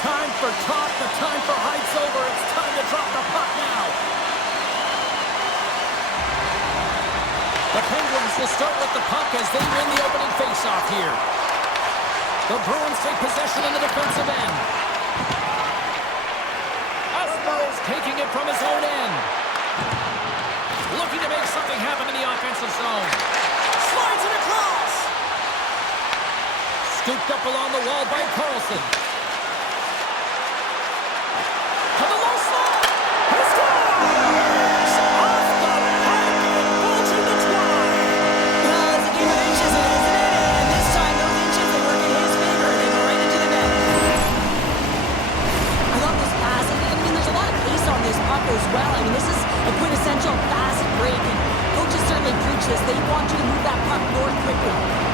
time for talk. The time for hype's over. It's time to drop the puck now. The Penguins will start with the puck as they win the opening faceoff here. The Bruins take possession in the defensive end. Asperger's taking it from his own end. Looking to make something happen in the offensive zone. Slides it across. Scooped up along the wall by Carlson. To the low slot. He scores! Off the pipe and bulging the twine. It's a game of inches, isn't it? And this time, those inches, they work in his favor. They go right into the net. I love this pass. I mean, there's a lot of pace on this puck as well. I mean, this is a quintessential fast break, and coaches certainly preach this. They want you to move that puck north quickly.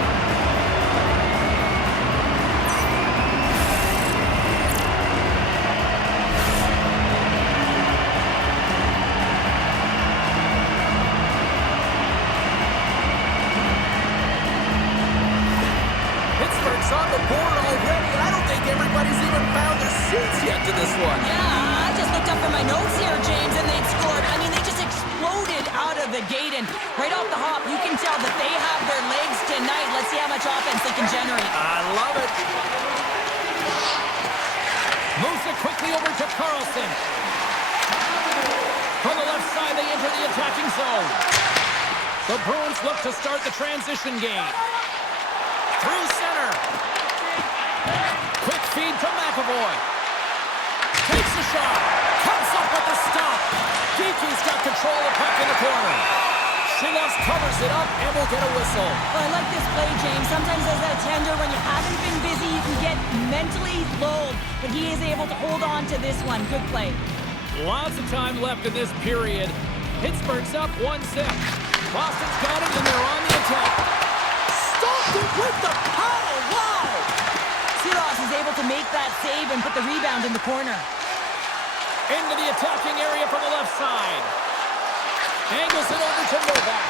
Pittsburgh's on the board already, and I don't think everybody's even found their seats yet to this one. Yeah, I just looked up for my notes here, James, and they'd scored. I mean, they just exploded out of the gate, and right off the hop, you can tell that they have their legs tonight. Let's see how much offense they can generate. I love it. Moves it quickly over to Carlson. From the left side, they enter the attacking zone. The Bruins look to start the transition game. Through center. Quick feed to McAvoy. Takes a shot. Comes up with the stop. Geeky's got control of the puck in the corner. Shiloff covers it up and will get a whistle. Well, I like this play, James. Sometimes as a tender, when you haven't been busy, you can get mentally lulled. But he is able to hold on to this one. Good play. Lots of time left in this period. Pittsburgh's up 1-0. Boston's got it, and they're on the attack. Stopped it with the power. Wow! Silas is able to make that save and put the rebound in the corner. Into the attacking area from the left side. Angles it over to Novak.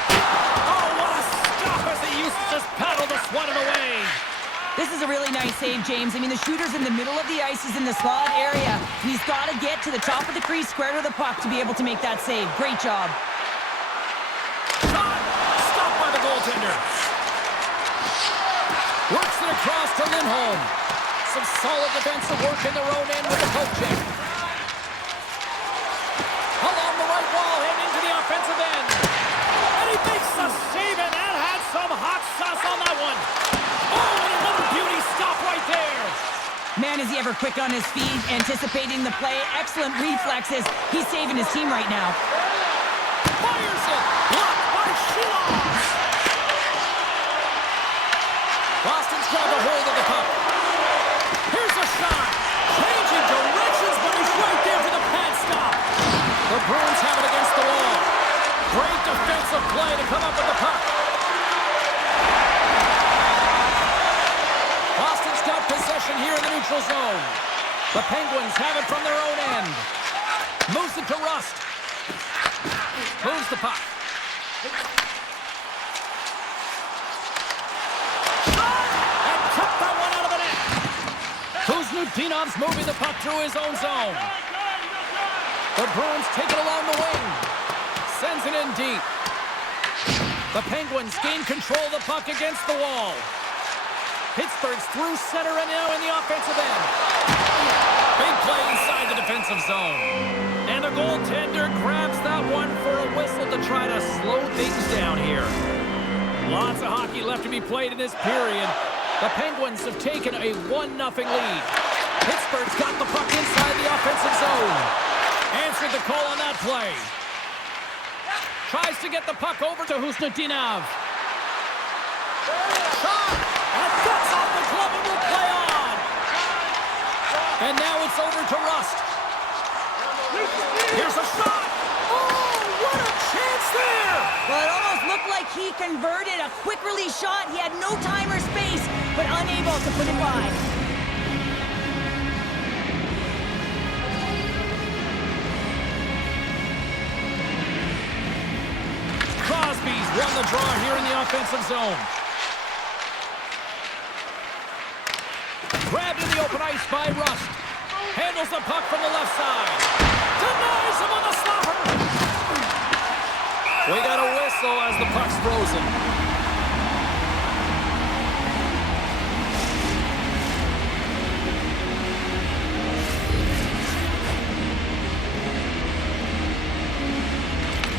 Oh, what a stop as he used to just paddle the Swan away. This is a really nice save, James. I mean, the shooter's in the middle of the ice. He's in the slot area. He's got to get to the top of the crease, square to the puck to be able to make that save. Great job. Shot! Stopped by the goaltender. Works it across to Lindholm. Some solid defensive work in their own end with the poke check. Along the right wall, heading into the offensive end. And he makes the save, and that had some hot sauce on that one. Oh, and another beauty stop right there. Man, is he ever quick on his feet, anticipating the play. Excellent reflexes. He's saving his team right now. Fires it. Blocked by Shiloff. Boston's got a hold of the puck. Here's a shot. Changing directions, but he's right there for the pad stop. The Bruins have it against the wall. Great defensive play to come up with the puck. Boston's got possession here in the neutral zone. The Penguins have it from their own end. Moves it to Rust. Moves the puck. And kept that one out of the net. Kuznetsov's moving the puck through his own zone. The Bruins take it along the wing. Sends it in deep. The Penguins gain control of the puck against the wall. Pittsburgh's through center and now in the offensive end. Big play inside the defensive zone. And the goaltender grabs that one for a whistle to try to slow things down here. Lots of hockey left to be played in this period. The Penguins have taken a 1-0 lead. Pittsburgh's got the puck inside the offensive zone. Answered the call on that play. Tries to get the puck over to Kuznetsov. Shot! And that's off the glove and will play on. And now it's over to Rust. Here's a shot. Oh, what a chance there! Well, it almost looked like he converted a quick release shot. He had no time or space, but unable to put it by. Crosby's won the draw here in the offensive zone. Grabbed in the open ice by Rust. Handles the puck from the left side. Denies him on the slapper. We got a whistle as the puck's frozen.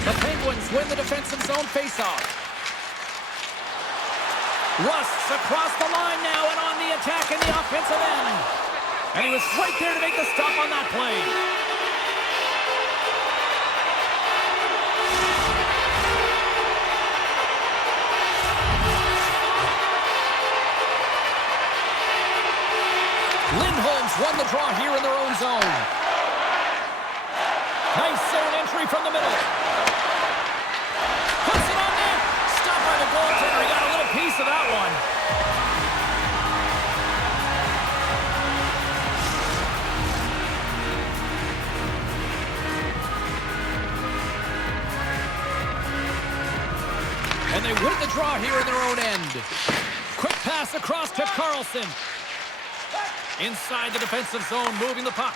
The Penguins win the defensive zone faceoff. Rust's across the line now and on the attack in the offensive end. And he was right there to make the stop on that play. Lindholm's won the draw here in their own zone. Nice zone entry from the middle. Puts it on net. Stopped by the goaltender. He got a little piece of that one. And they win the draw here in their own end. Quick pass across to Carlson. Inside the defensive zone, moving the puck.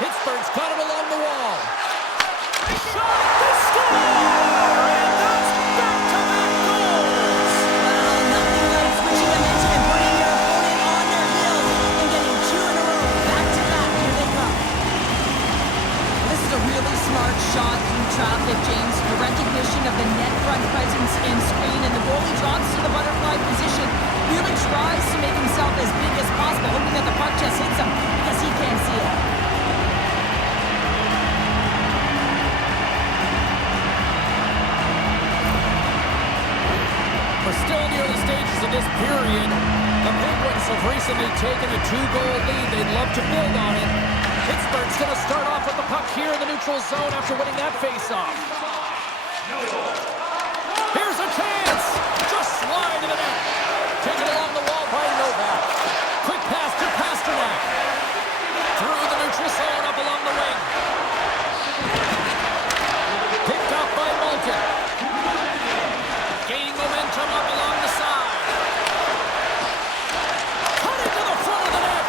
Pittsburgh's got it along the wall. Shot! They score! And that's back-to-back goals! Well, nothing like switching momentum and putting your opponent on their heels and getting 2 in a row. Back-to-back, here they come. This is a really smart shot through traffic, James. The recognition of the net front presence and screen, and the goalie drops to the butterfly position. Really tries to make himself as big as possible, hoping that the puck just hits him because he can't see it. We're still in the early stages of this period. The Penguins have recently taken a 2-goal lead. They'd love to build on it. Pittsburgh's going to start off with the puck here in the neutral zone after winning that faceoff. Here's a chance! Just slide to the net. Taken along the wall by Novak. Quick pass to Pasternak. Through the neutral zone up along the wing. Picked up by Malkin. Gaining momentum up along the side. Cutting to the front of the net.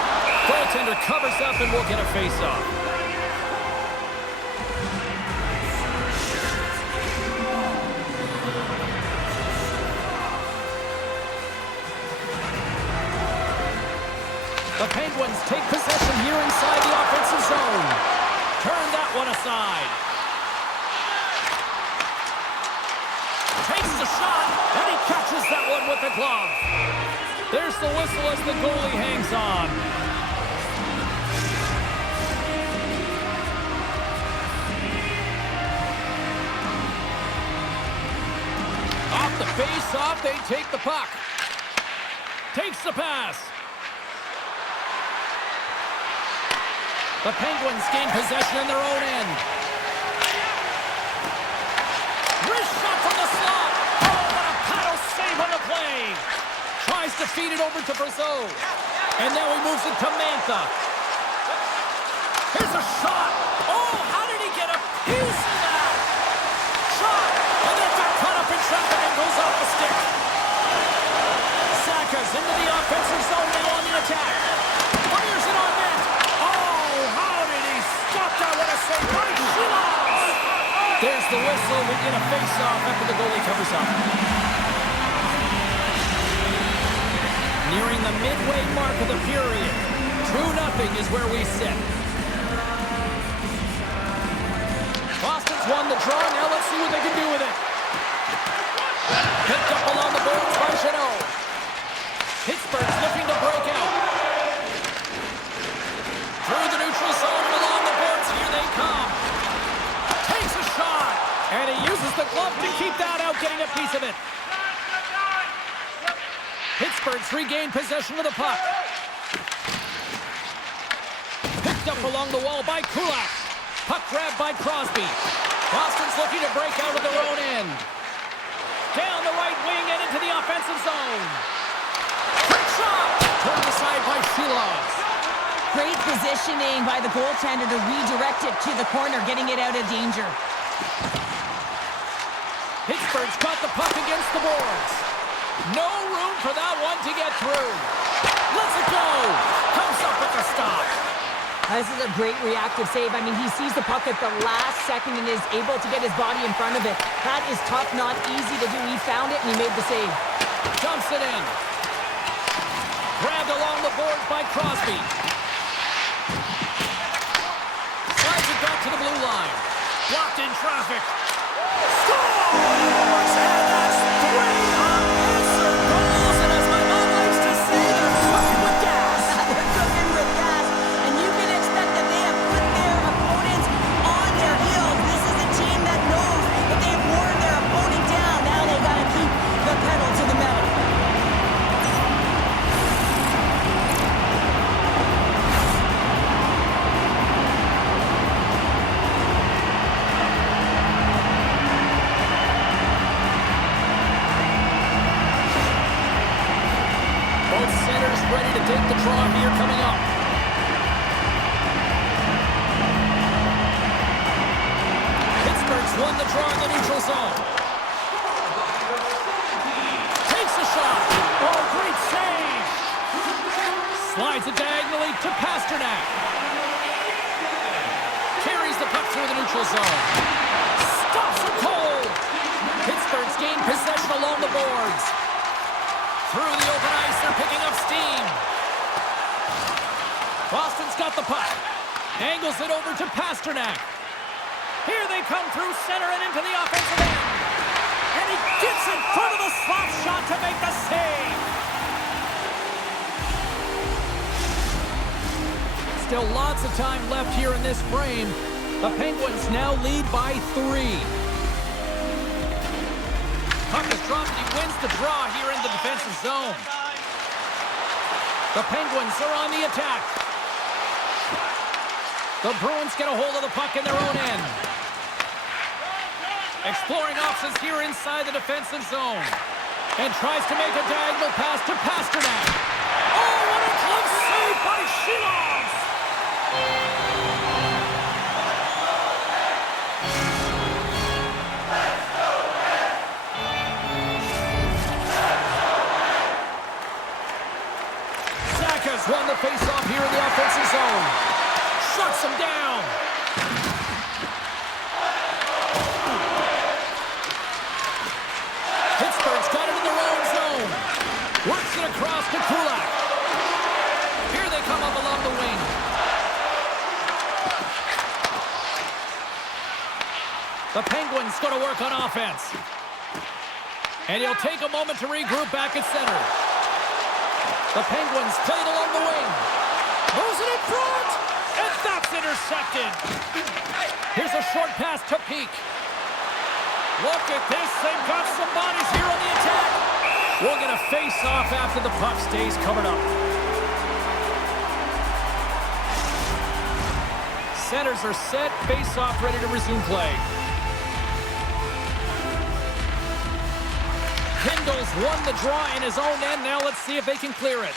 Goaltender covers up and will get a face-off. The Penguins take possession here inside the offensive zone. Turn that one aside. Takes the shot, and he catches that one with the glove. There's the whistle as the goalie hangs on. Off the face-off, they take the puck. Takes the pass. The Penguins gain possession in their own end. Wrist shot from the slot. Oh, what a paddle save on the play. Tries to feed it over to Brazeau. And now he moves it to Mantha. Here's a shot. Oh, how did he get a piece of that? Shot. And then got caught up in traffic and goes off the stick. Saka's into the offensive zone now on the attack. Fires it on net. There's the whistle. We get a face-off after the goalie covers up. Nearing the midway mark of the period. 2-0 is where we sit. Boston's won the draw. Now let's see what they can do with it. Picked up along the boards by Chanot. Pittsburgh's looking to break out. Through the neutral zone and along the boards. Here they come. Takes a shot. And he uses the glove to keep that out, getting a piece of it. Pittsburgh's regained possession of the puck. Picked up along the wall by Kulak. Puck grabbed by Crosby. Boston's looking to break out of their own end. Down the right wing and into the offensive zone. Quick shot. Turned aside by Shilovs. Great positioning by the goaltender to redirect it to the corner, getting it out of danger. Pittsburgh's got the puck against the boards. No room for that one to get through. Lets it go. Comes up with the stop. This is a great reactive save. I mean, he sees the puck at the last second and is able to get his body in front of it. That is tough, not easy to do. He found it and he made the save. Dumps it in. Grabbed along the boards by Crosby. Slides it back to the blue line. Blocked in traffic. Scores! And that's 3 unanswered goals. And as my mom likes to say, they're cooking with gas. They're cooking with gas. And you can expect that they have put their opponents on their heels. This is a team that knows that they've worn their opponent down. Now they got to keep the pedal to the metal. Ready to take the draw here coming up. Pittsburgh's won the draw in the neutral zone. Takes a shot. Oh, great save. Slides it diagonally to Pasternak. Carries the puck through the neutral zone. Stops it cold. Pittsburgh's gained possession along the boards. Through the open ice, they're picking up steam. Boston's got the puck. Angles it over to Pasternak. Here they come through center and into the offensive end. And he gets in front of the slot shot to make the save. Still lots of time left here in this frame. The Penguins now lead by 3. Puck is dropped and he wins the draw here in the defensive zone. The Penguins are on the attack. The Bruins get a hold of the puck in their own end. Exploring options here inside the defensive zone. And tries to make a diagonal pass to Pasternak. Oh, what a glove save by Shilovs! Has won the face-off here in the offensive zone. Shuts him down. Pittsburgh's got it in their own zone. Works it across to Kulak. Here they come up along the wing. The Penguins going to work on offense. And he'll take a moment to regroup back at center. The Penguins play it along the wing. Moves it in front. And that's intercepted. Here's a short pass to Peak. Look at this. They've got some bodies here on the attack. We'll get a face-off after the puck stays covered up. Centers are set. Face-off ready to resume play. Kindle's won the draw in his own end. Now let's see if they can clear it.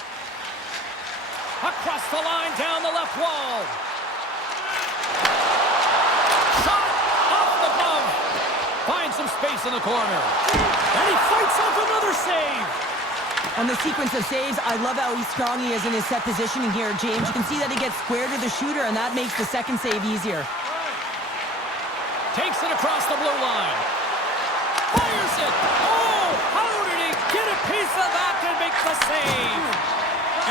Across the line, down the left wall. Shot off the glove. Finds some space in the corner. And he fights off another save. On the sequence of saves, I love how strong he is in his set positioning here, James. You can see that he gets square to the shooter, and that makes the second save easier. Takes it across the blue line. Fires it. Oh, how did he get a piece of that to make the save?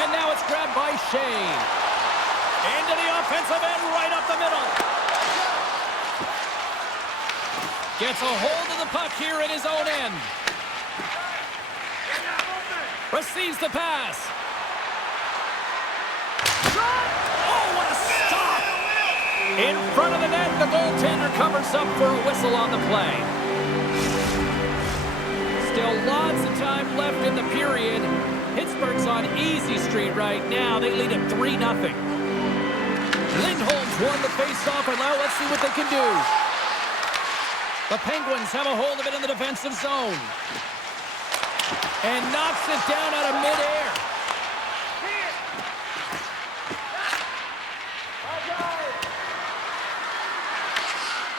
And now it's grabbed by Shea. Into the offensive end, right up the middle. Gets a hold of the puck here in his own end. Receives the pass. Shot! Oh, what a stop! In front of the net, the goaltender covers up for a whistle on the play. Still lots of time left in the period. Pittsburgh's on easy street right now. They lead at 3-0. Lindholm's won the faceoff, and now let's see what they can do. The Penguins have a hold of it in the defensive zone. And knocks it down out of midair.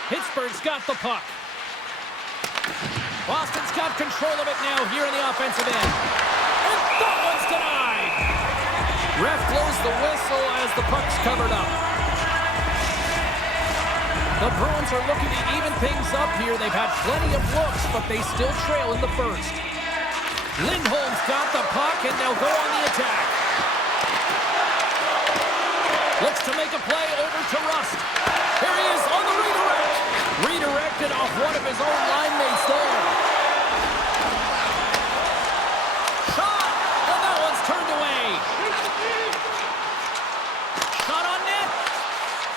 Pittsburgh's got the puck. Boston's got control of it now here in the offensive end. And that one's denied. the whistle as the puck's covered up. The Bruins are looking to even things up here. They've had plenty of looks, but they still trail in the first. Lindholm's got the puck, and they'll go on the attack. Looks to make a play over to Rust. Here he is on the redirect. Redirected off one of his own line mates there. Shot, and that one's turned away. Shot on net.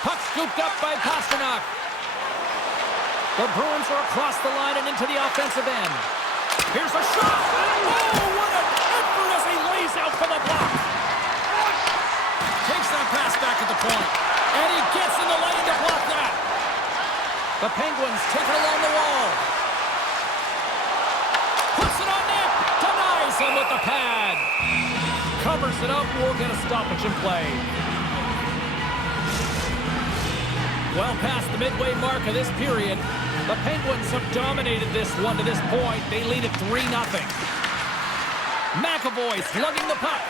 Puck scooped up by Pasternak. The Bruins are across the line and into the offensive end. Here's a shot. Oh, what an effort as he lays out for the block. Takes that pass back at the point. And he gets in the lane to block that. The Penguins take it along the wall. Puts it on net. Denies him with the pad. Covers it up. We'll get a stoppage in play. Well past the midway mark of this period, the Penguins have dominated this one to this point. They lead it 3-0. McAvoy slugging the puck.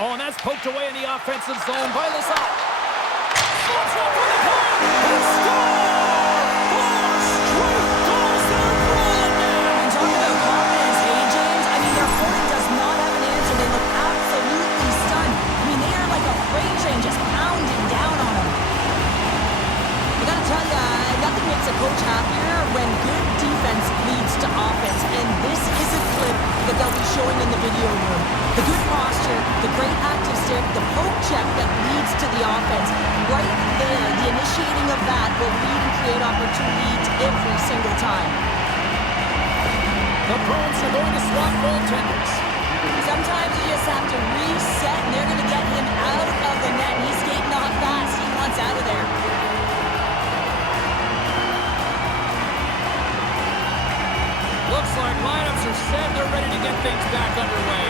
Oh, and that's poked away in the offensive zone by Lazat. Slots up for the point. And score! 4 straight goals that are rolling now. And talking about confidence, hey, James? I mean, their opponent does not have an answer. They look absolutely stunned. I mean, they are like a freight train just pounding down on them. I gotta tell you, nothing makes a coach happier when good defense leads to offense. And this is a clip that they'll be showing in the video room. The good posture, the great active stick, the poke check that leads to the offense. Right there, the initiating of that will lead and create opportunities every single time. The Bruins are going to swap goaltenders. Sometimes you just have to reset, and they're going to get him out of the net. He's skating off fast. He wants out of there. Looks like lineups are set. They're ready to get things back underway.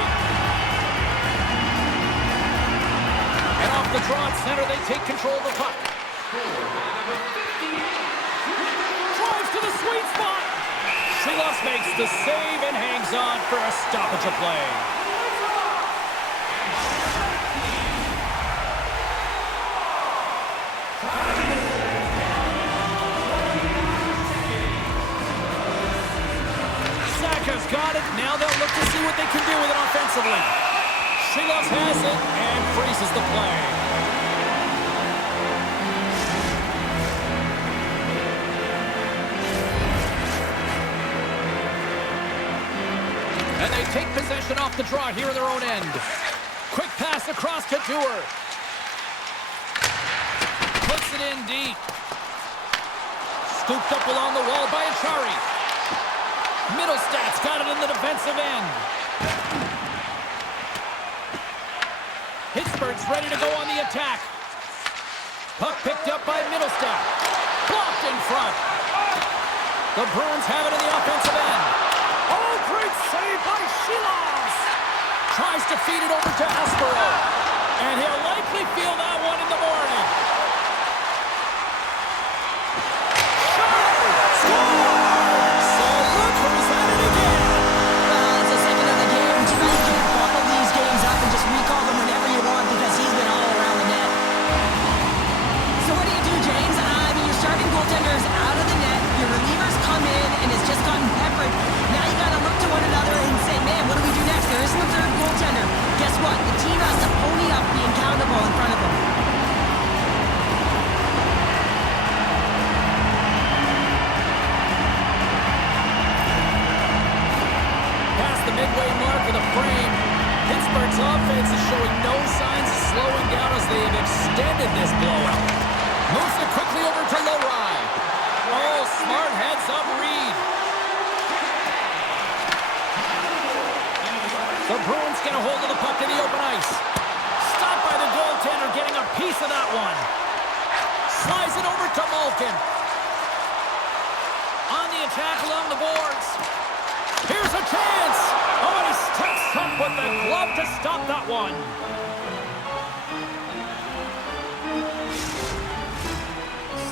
And off the draw at center, they take control of the puck. Drives to the sweet spot. Shelos makes the save and hangs on for a stoppage of play. Saka's got it. Now they'll look to see what they can do with it offensively. Shelos has it and freezes the play. And they take possession off the draw here in their own end. Quick pass across to Dewar. Puts it in deep. Scooped up along the wall by Achari. Middlestad's got it in the defensive end. Pittsburgh's ready to go on the attack. Puck picked up by Middlestad. Blocked in front. The Bruins have it in the offensive end. Oh, great save by Shelos. Tries to feed it over to Aspero. And he'll likely feel that one in the morning. Shot! Scores! So look who's at it again. Well, it's the second of the game. Too bad you can't bottle these games up and just recall them whenever you want because he's been all around the net. So what do you do, James? I mean, your starting goaltender's out of the net. Your relievers come in and it's just gotten peppered. Now you got to look to one another and say, man, what do we do next? There isn't a third goaltender. Guess what? The team has to pony up being accountable in front of them. Past the midway mark of the frame, Pittsburgh's offense is showing no signs of slowing down as they have extended this blowout. Moves it quickly over to Lowry. Oh, smart heads up Reed. The Bruins get a hold of the puck in the open ice. Stopped by the goaltender, getting a piece of that one. Slides it over to Malkin. On the attack along the boards. Here's a chance. Oh, and he steps up with the glove to stop that one.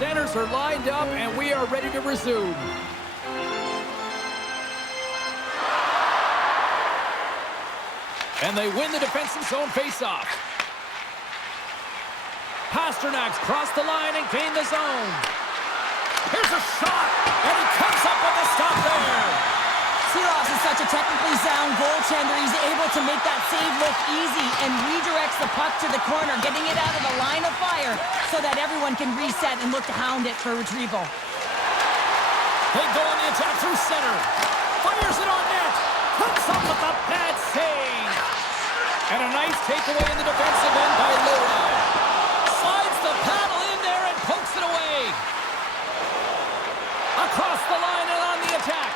Centers are lined up, and we are ready to resume. And they win the defensive zone faceoff. Pasternak's crossed the line and gained the zone. Here's a shot, and he comes up with a stop there. Seeloff is such a technically sound goaltender. He's able to make that save look easy and redirects the puck to the corner, getting it out of the line of fire so that everyone can reset and look to hound it for retrieval. They go on the attack through center. Fires it on net. Puts up with a bad save. And a nice takeaway in the defensive end by Lowry. Slides the paddle in there and pokes it away. Across the line and on the attack.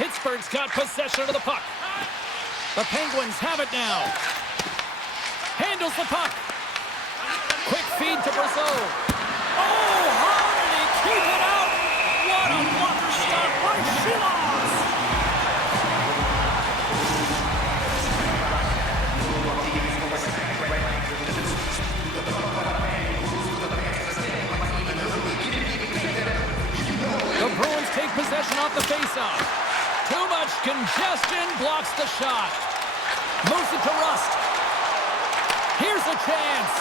Pittsburgh's got possession of the puck. The Penguins have it now. Handles the puck. Quick feed to Brazeau. Oh, how did he keep it out? What a blocker stop by Shilovs. The Bruins take possession off the faceoff. Too much congestion, blocks the shot. Moves it to Rust. Here's a chance.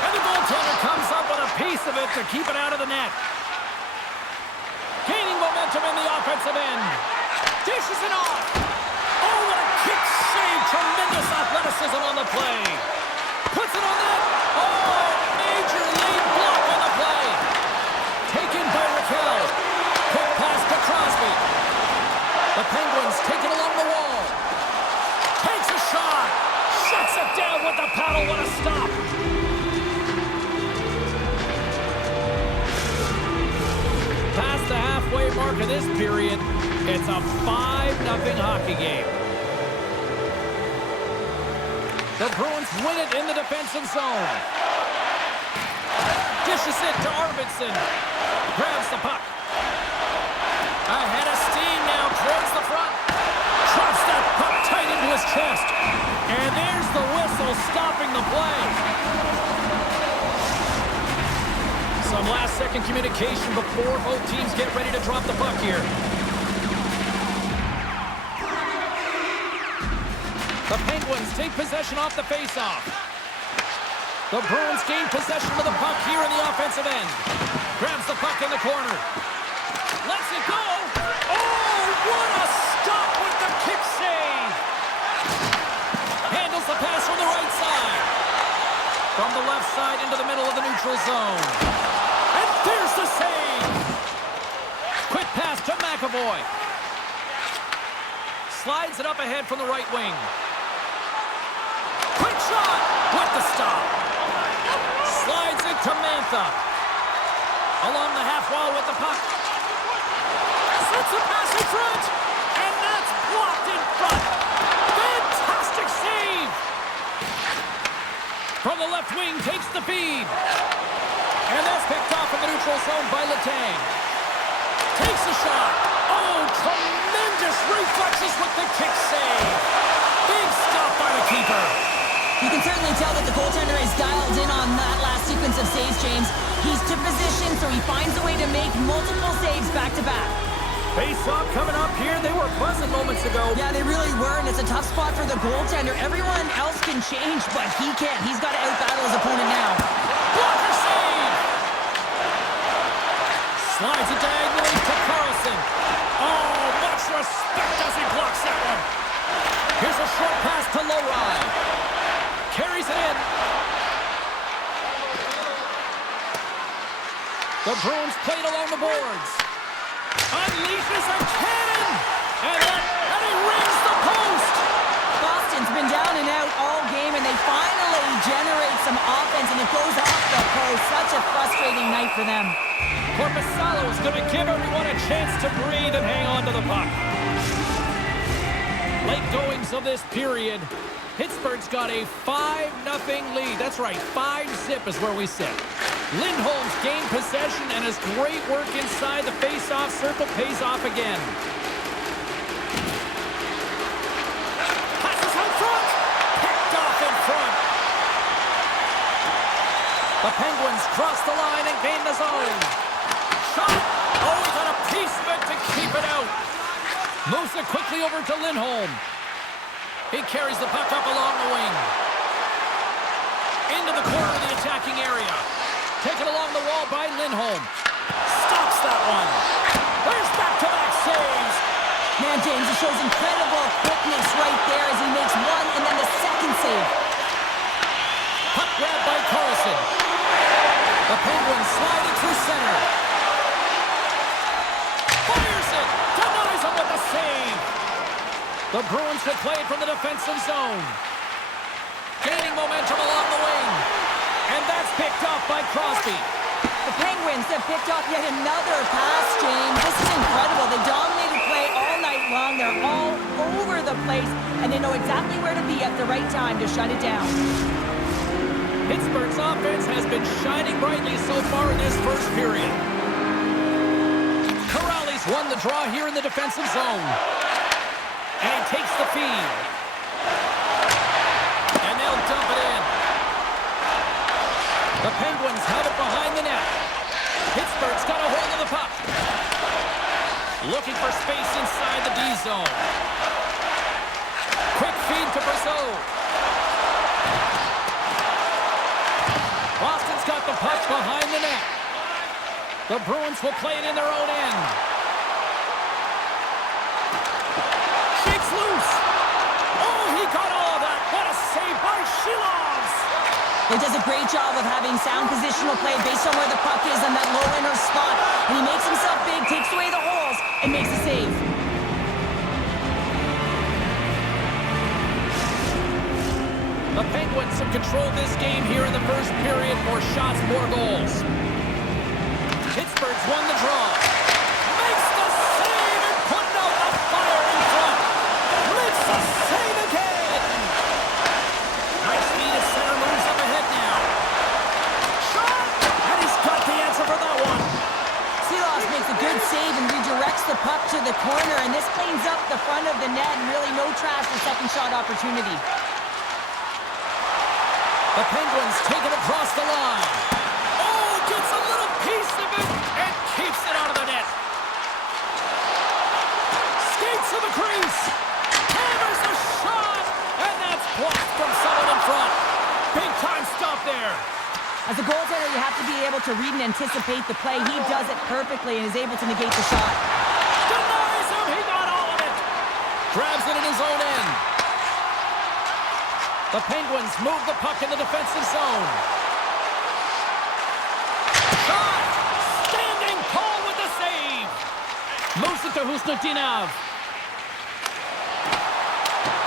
And the goaltender comes up with a piece of it to keep it out of the net. Gaining momentum in the offensive end. Dishes it off. Oh, what a kick save. Tremendous athleticism on the play. Puts it on net. Oh, major lead block on the play. Taken by Raquel. Quick pass to Crosby. The Penguins take it along the wall. Takes a shot. Shuts it down with the paddle. What a stop. Past the halfway mark of this period, it's a 5-0 hockey game. The Bruins win it in the defensive zone. Dishes it to Arvidsson. Grabs the puck. Ahead of steam now, towards the front. Drops that puck tight into his chest. And there's the whistle stopping the play. Some last-second communication before both teams get ready to drop the puck here. The Penguins take possession off the faceoff. The Bruins gain possession of the puck here in the offensive end. Grabs the puck in the corner. Lets it go. Oh, what a stop with the kick save. Handles the pass from the right side. From the left side into the middle of the neutral zone. And there's the save. Quick pass to McAvoy. Slides it up ahead from the right wing. Quick shot with the stop. Slides it to Mantha. Along the half wall with the puck. Sets a pass in front. And that's blocked in front. Fantastic save. From the left wing, takes the feed. And that's picked off in the neutral zone by Letang. Takes a shot. Oh, tremendous reflexes with the kick save. Big stop by the keeper. You can certainly tell that the goaltender is dialed in on that last sequence of saves, James. He's to position, so he finds a way to make multiple saves back-to-back. Face-off coming up here. They were buzzing moments ago. Yeah, they really were, and it's a tough spot for the goaltender. Everyone else can change, but he can't. He's got to out-battle his opponent now. Blocker save! Slides it diagonally to Carlson. Oh, much respect as he blocks that one. Here's a short pass to Lowry. Carries it in. The Bruins played along the boards. Unleashes a cannon! And he rings the post! Boston's been down and out all game, and they finally generate some offense, and it goes off the post. Such a frustrating night for them. Korpisalo's going to give everyone a chance to breathe and hang on to the puck. Late goings of this period. Pittsburgh's got a 5-0 lead. That's right, 5-zip is where we sit. Lindholm's gained possession, and his great work inside the face-off circle pays off again. Passes out front. Picked off in front. The Penguins cross the line and gain the zone. Shot. Oh, he got a piece of it to keep it out. Moves it quickly over to Lindholm. He carries the puck up along the wing. Into the corner of the attacking area. Taken along the wall by Lindholm. Stops that one. There's back-to-back saves. Man, James, he shows incredible quickness right there as he makes one and then the second save. Puck grab by Carlson. The Penguins slide it through center. Fires it. Denies him with the save. The Bruins will play it from the defensive zone. Gaining momentum along the wing. And that's picked off by Crosby. The Penguins have picked off yet another pass, James. This is incredible. They dominated play all night long. They're all over the place, and they know exactly where to be at the right time to shut it down. Pittsburgh's offense has been shining brightly so far in this first period. Corrales won the draw here in the defensive zone. And he takes the feed. And they'll dump it in. The Penguins have it behind the net. Pittsburgh's got a hold of the puck. Looking for space inside the D zone. Quick feed to Brazeau. Boston's got the puck behind the net. The Bruins will play it in their own end. Shakes loose. Oh, he got all of that. What a save by Shilovs. He does a great job of having sound positional play based on where the puck is in that low inner spot. And he makes himself big, takes away the holes, and makes a save. The Penguins have controlled this game here in the first period. More shots, more goals. Pittsburgh's won the draw. Makes the save and putting out the fire in front. Makes the save again. Nice feed at center, moves up ahead now. Shot! And he's got the answer for that one. Silas makes a good save and redirects the puck to the corner, and this cleans up the front of the net and really no trash for second shot opportunity. The Penguins take it across the line. Oh, gets a little piece of it and keeps it out of the net. Skates to the crease. Hammers a shot, and that's blocked from someone in front. Big time stop there. As a goaltender, you have to be able to read and anticipate the play. He does it perfectly and is able to negate the shot. Denies him. He got all of it. Grabs it in his own end. The Penguins move the puck in the defensive zone. Shot! Standing tall with the save. Moves it to Husnutinov.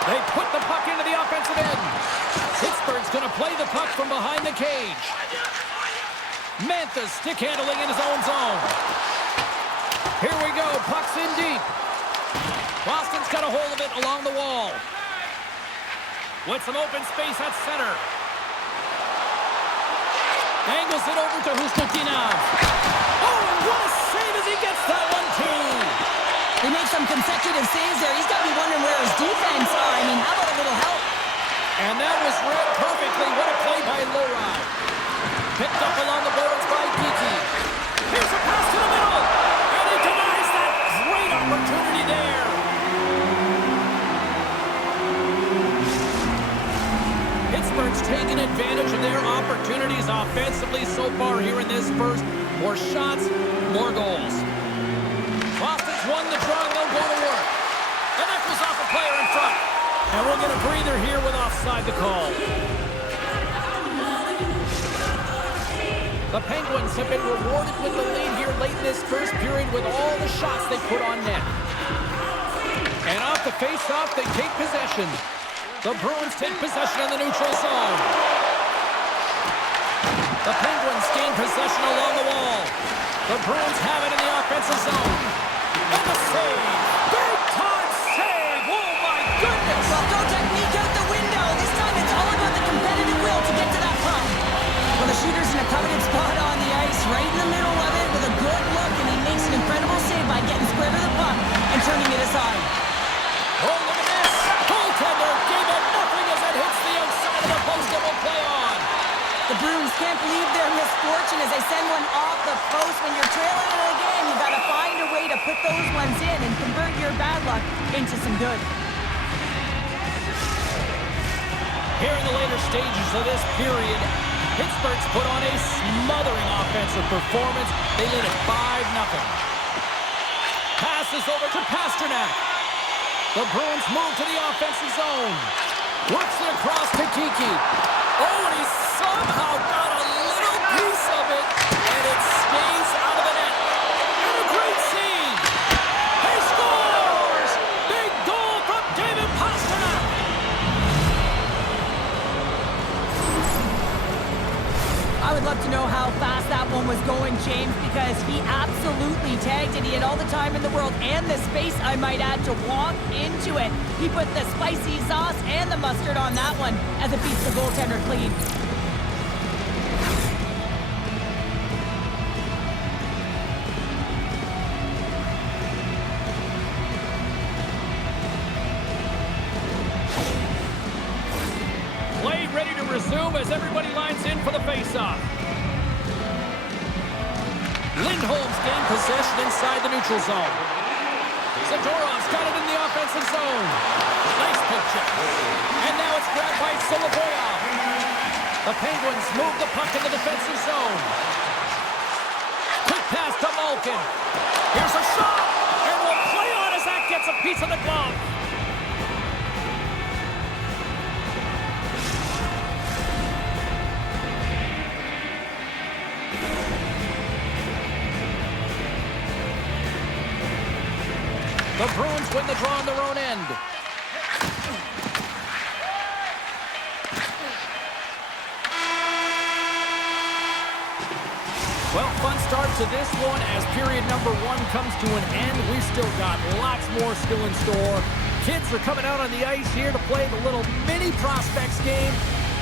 They put the puck into the offensive end. Pittsburgh's going to play the puck from behind the cage. Mantha stick handling in his own zone. Here we go. Puck's in deep. Boston's got a hold of it along the wall. With some open space at center. Angles it over to Husnutinov. Oh, and what a save as he gets that one, too. They make some consecutive saves there. He's got to be wondering where his defense are. I mean, how about a little help? And that was read perfectly. What a play by Lorau. Picked up along the boards by Geeky. Here's a pass to the middle. And he denies that great opportunity there. Pittsburgh's taken advantage of their opportunities offensively so far here in this first. More shots, more goals. Boston's won the draw, and they'll go to work. And that was off a player in front. And we'll get a breather here with offside the call. The Penguins have been rewarded with the lead here late in this first period with all the shots they put on net. And off the face-off, they take possession. The Bruins take possession in the neutral zone. The Penguins gain possession along the wall. The Bruins have it in the offensive zone. And the save. Big time save. Oh, my goodness. Well, no technique out the window. This time it's all about the competitive will to get to that puck. Well, the shooter's in a coveted spot on the ice, right in the middle of it with a good look, and he makes an incredible save by getting square to the puck and turning it aside. Oh, look at this. Goaltender gave it nothing as it hits the outside of the post and will play on. The Bruins can't believe their misfortune as they send one off the post. When you're trailing in the game, you got to find a way to put those ones in and convert your their bad luck into some good. Here in the later stages of this period, Pittsburgh's put on a smothering offensive performance. They lead at 5-0. Passes over to Pasternak. The Bruins move to the offensive zone. Works it across to Kiki. Oh, and he somehow got a little piece of it, and it stays out of the net. And a great save. He scores! Big goal from David Pasternak. I would love to know how fast that one was going, James, because he absolutely tagged it. He had all the time in the world and the space, I might add, to walk into it. He put the spicy sauce and the mustard on that one as it beats the goaltender clean. Play ready to resume as everybody lines in for the face-off. Lindholm's gained possession inside the neutral zone. Zadorov's got it in the offensive zone. Nice pick check. And now it's grabbed by Soloboyov. The Penguins move the puck in the defensive zone. Quick pass to Malkin. Here's a shot. And will play on as that gets a piece of the glove. The Bruins win the draw on their own end. Well, fun start to this one as period number 1 comes to an end. We've still got lots more still in store. Kids are coming out on the ice here to play the little mini prospects game,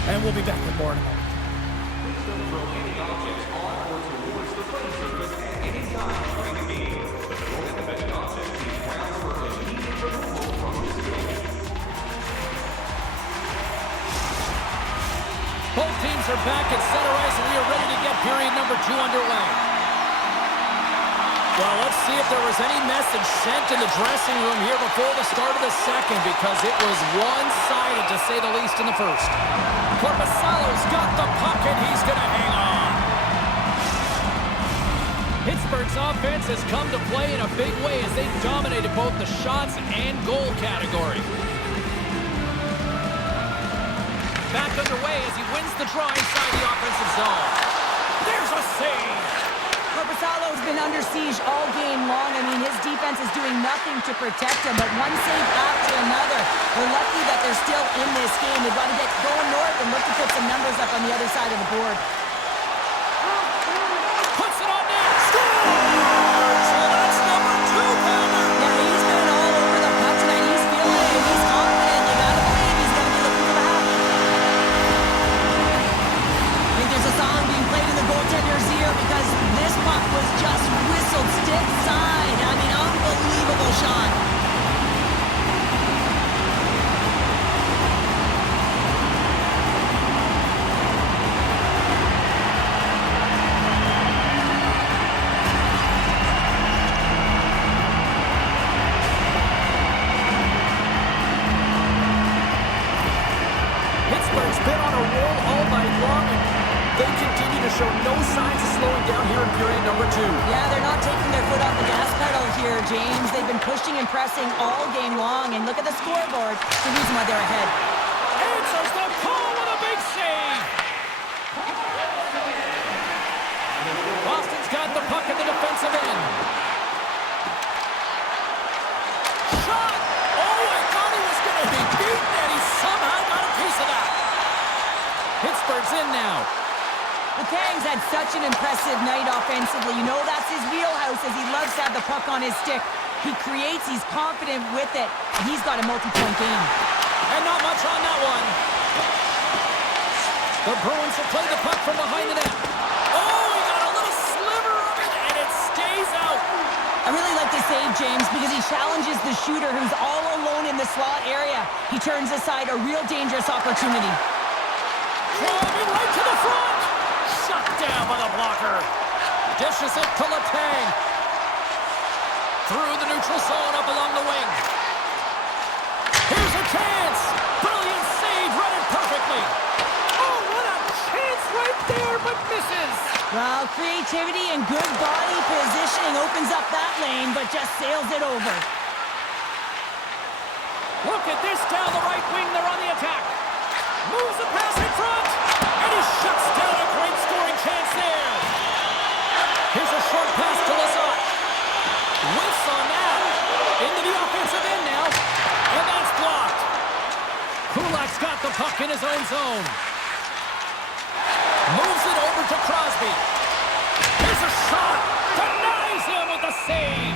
and we'll be back with more in a moment. Both teams are back at center ice, and we are ready to get period number 2 underway. Well, let's see if there was any message sent in the dressing room here before the start of the second, because it was one-sided, to say the least, in the first. Korpisalo's got the puck, and he's going to hang on. Pittsburgh's offense has come to play in a big way as they dominated both the shots and goal category. Back underway as he wins the draw inside the offensive zone. There's a save. Korpisalo's been under siege all game long. I mean, his defense is doing nothing to protect him, but one save after another. They're lucky that they're still in this game. They've got to get going north and look to put some numbers up on the other side of the board. Puts it on net. Scores! Well, that's number 2, Palmer. Yeah, he's been all over the puck tonight. He's feeling it, and he's confident. You got to believe he's going to be looking for the hat. I think there's a song being played in the goaltender's ear because this puck was just whistled stiff side. I mean, unbelievable shot. Pittsburgh's been on a roll all night long, and they continue to show no signs of slowing down here in period number 2. Yeah, they're not taking their foot off the gas pedal here, James. They've been pushing and pressing all game long, and look at the scoreboard. It's the reason why they're ahead. Answers the call with a big save. Boston's got the puck in the defensive end. Shot! Oh, I thought he was going to be beaten, and he somehow got a piece of that. Pittsburgh's in now. The Kangs had such an impressive night offensively. You know that's his wheelhouse, as he loves to have the puck on his stick. He creates, he's confident with it, and he's got a multi-point game. And not much on that one. The Bruins will play the puck from behind the net. Oh, he got a little sliver of it, and it stays out. I really like the save, James, because he challenges the shooter who's all alone in the slot area. He turns aside a real dangerous opportunity. Driving right to the front. Shut down by the blocker. Dishes it to Letang. Through the neutral zone up along the wing. Well, creativity and good body positioning opens up that lane, but just sails it over. Look at this down the right wing. They're on the attack. Moves the pass in front. And he shuts down a great scoring chance there. Here's a short pass to Lazat. Whiffs on that. Into the offensive end now. And that's blocked. Kulak's got the puck in his own zone. Moves it over to Crosby. Here's a shot. Denies him with the save.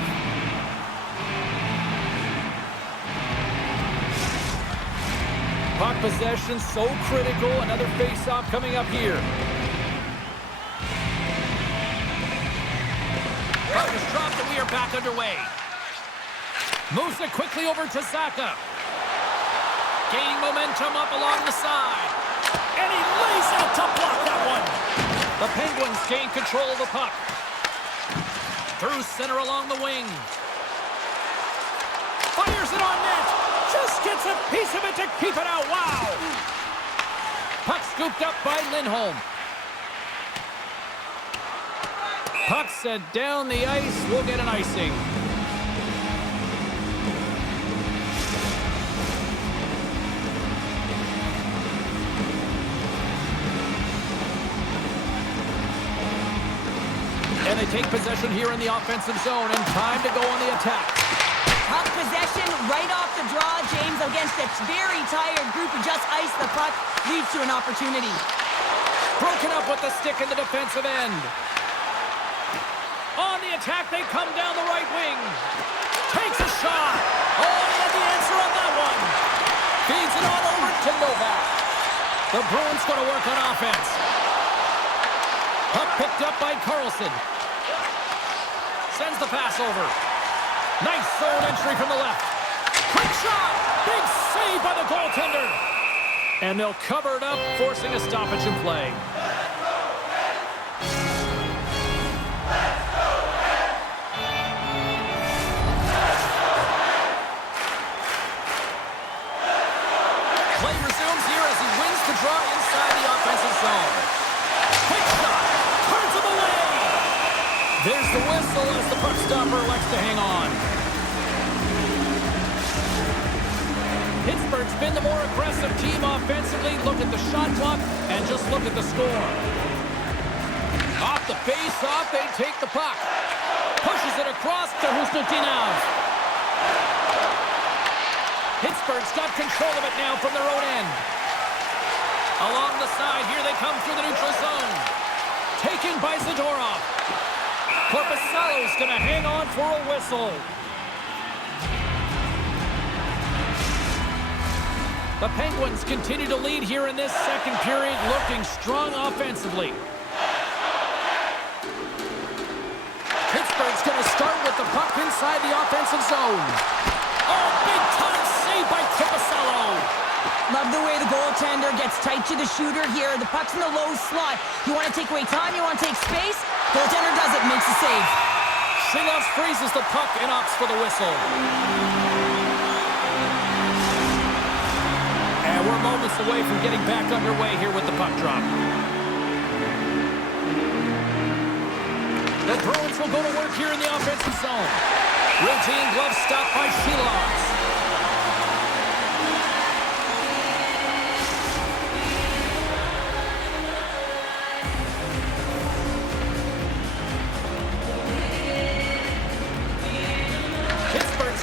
Puck possession so critical. Another face-off coming up here. Puck is dropped and we are back underway. Moves it quickly over to Zacha. Gaining momentum up along the side. And he lays out to block that one. The Penguins gain control of the puck. Through center along the wing. Fires it on net. Just gets a piece of it to keep it out. Wow. Puck scooped up by Lindholm. Puck sent down the ice. We'll get an icing. And they take possession here in the offensive zone, and time to go on the attack. Puck possession right off the draw, James, against a very tired group who just iced the puck, leads to an opportunity. Broken up with the stick in the defensive end. On the attack, they come down the right wing. Takes a shot. Oh, he had the answer on that one. Feeds it on over to Novak. The Bruins going to work on offense. Puck picked up by Carlson. Sends the pass over. Nice zone entry from the left. Quick shot. Big save by the goaltender. And they'll cover it up, forcing a stoppage in play. Play resumes here as he wins the draw inside the offensive zone. Quick shot. Turns him away. There's the whistle as the puck stopper elects to hang on. Pittsburgh's been the more aggressive team offensively. Look at the shot clock and just look at the score. Off the face-off, they take the puck. Pushes it across to Husnutinov. Pittsburgh's got control of it now from their own end. Along the side, here they come through the neutral zone. Taken by Zadorov. Korpisalo's going to hang on for a whistle. The Penguins continue to lead here in this second period, looking strong offensively. Pittsburgh's going to start with the puck inside the offensive zone. Oh, big-time save by Korpisalo. Love the way the goaltender gets tight to the shooter here. The puck's in the low slot. You want to take away time, you want to take space. Goaltender does it, makes the save. Shilov freezes the puck and opts for the whistle. And we're moments away from getting back underway here with the puck drop. The Bruins will go to work here in the offensive zone. Routine glove stop by Shilov.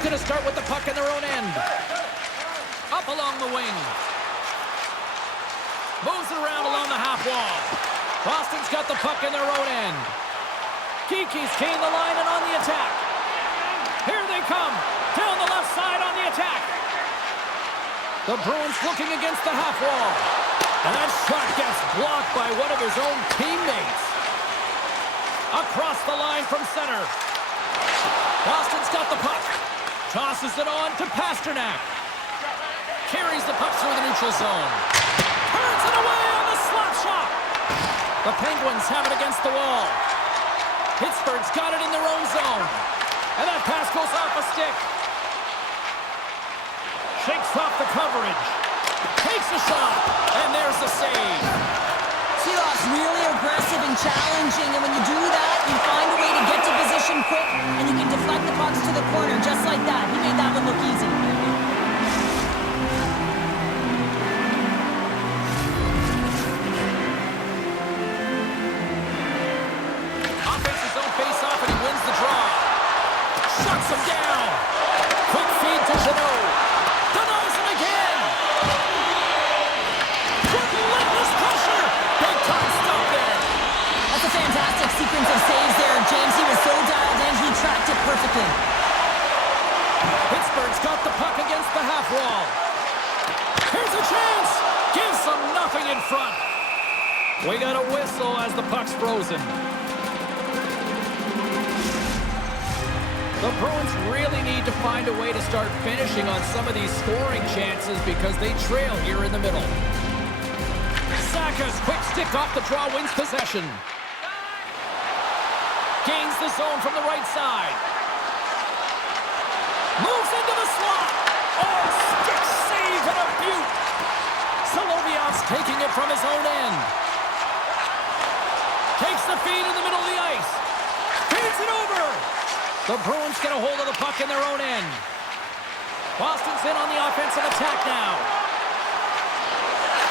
Going to start with the puck in their own end. Up along the wing. Moves it around along the half wall. Boston's got the puck in their own end. Kiki's gained the line and on the attack. Here they come. Down the left side on the attack. The Bruins looking against the half wall. And that shot gets blocked by one of his own teammates. Across the line from center. Boston's got the puck. Tosses it on to Pasternak. Carries the puck through the neutral zone. Turns it away on the slap shot. The Penguins have it against the wall. Pittsburgh's got it in their own zone. And that pass goes off a stick. Shakes off the coverage. Takes a shot. And there's the save. Seahawks really aggressive in and challenging, and when you do that, you find a way to get to position quick, and you can deflect the pucks to the corner just like that. He made that one look easy. Offensive zone face-off, and he wins the draw. Shuts him down. Quick feed to Janot. Denies him again. Relentless pressure. Big time stop there. That's a fantastic sequence of saves there, James. He was so dialed in, he tracked it perfectly. Pittsburgh's got the puck against the half wall. Here's a chance. Gives them nothing in front. We got a whistle as the puck's frozen. The Bruins really need to find a way to start finishing on some of these scoring chances because they trail here in the middle. Saka's quick stick off the draw wins possession. Gains the zone from the right side. Moves into the slot. Oh, stick save and a beaut. Solovyov's taking it from his own end. Takes the feed in the middle of the ice. Feeds it over. The Bruins get a hold of the puck in their own end. Boston's in on the offensive attack now.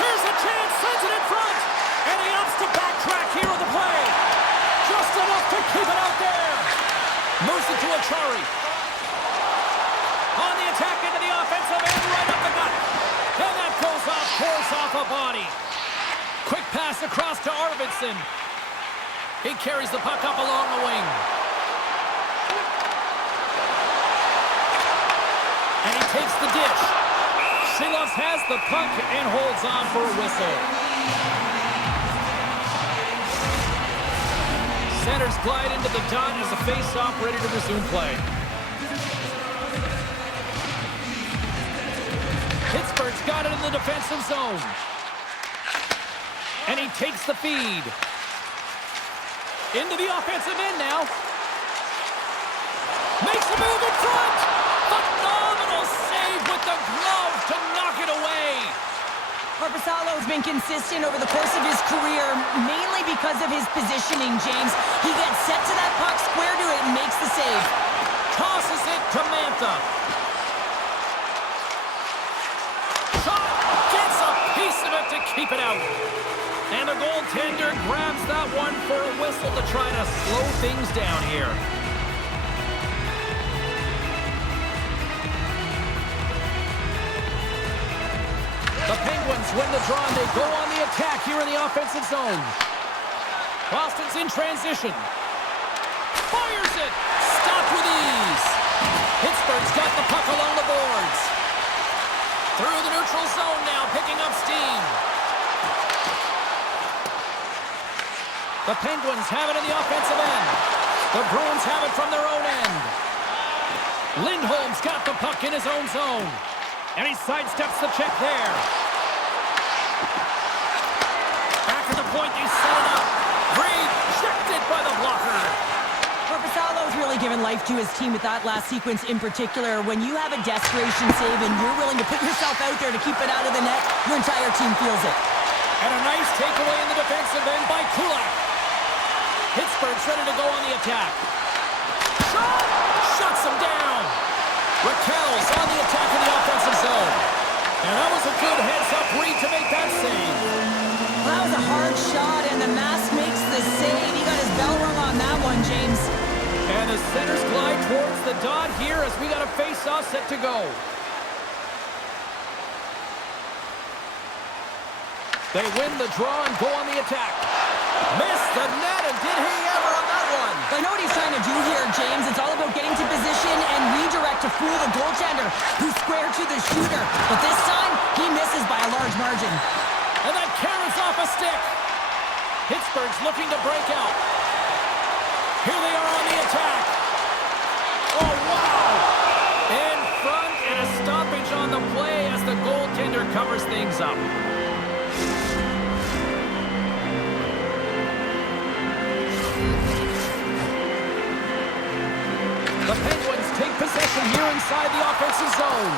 Here's a chance, sends it in front. And he opts to backtrack here on the play. Just enough to keep it out there. Moves it to Achari. On the attack into the offensive end, right up the gut. And that goes off course off a body. Quick pass across to Arvidsson. He carries the puck up along the wing. And he takes the dish. Shilovs has the puck and holds on for a whistle. Centers glide into the dot as the face-off ready to resume play. Pittsburgh's got it in the defensive zone. And he takes the feed. Into the offensive end now. Makes a move in front. Phenomenal save with the glove to knock it away. Korpisalo's been consistent over the course of his career, mainly because of his positioning, James. He gets set to that puck, square to it, and makes the save. Tosses it to Mantha. Shot. Gets a piece of it to keep it out. And the goaltender grabs that one for a whistle to try to slow things down here. The Penguins win the draw and they go on the attack here in the offensive zone. Boston's in transition. Fires it. Stopped with ease. Pittsburgh's got the puck along the boards. Through the neutral zone now, picking up steam. The Penguins have it in the offensive end. The Bruins have it from their own end. Lindholm's got the puck in his own zone. And he sidesteps the check there. Back at the point, they set it up. Rejected by the blocker. Korpisalo's really given life to his team with that last sequence in particular. When you have a desperation save and you're willing to put yourself out there to keep it out of the net, your entire team feels it. And a nice takeaway in the defensive end by Kulak. Pittsburgh's ready to go on the attack. Shot! Shuts him down. Raquel's on the attack in the offensive zone. And that was a good heads-up read to make that save. Well, that was a hard shot, and the mask makes the save. He got his bell rung on that one, James. And the centers glide towards the dot here as we got a face-off set to go. They win the draw and go on the attack. Missed the net, and did he ever on that one? I know what he's trying to do here, James. It's all about getting to position and redirect to fool the goaltender, who's square to the shooter. But this time, he misses by a large margin. And that carries off a stick. Pittsburgh's looking to break out. Here they are on the attack. Oh, wow! In front, and a stoppage on the play as the goaltender covers things up. The Penguins take possession here inside the offensive zone.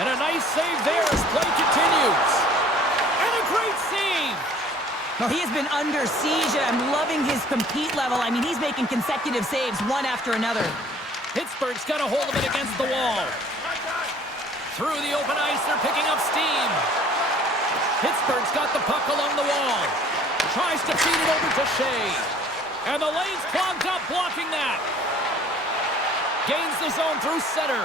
And a nice save there as play continues. And a great save. Well, he has been under siege, and I'm loving his compete level. I mean, he's making consecutive saves, one after another. Pittsburgh's got a hold of it against the wall. Through the open ice, they're picking up steam. Pittsburgh's got the puck along the wall. Tries to feed it over to Shea. And the lane's clogged up, blocking that. Gains the zone through center.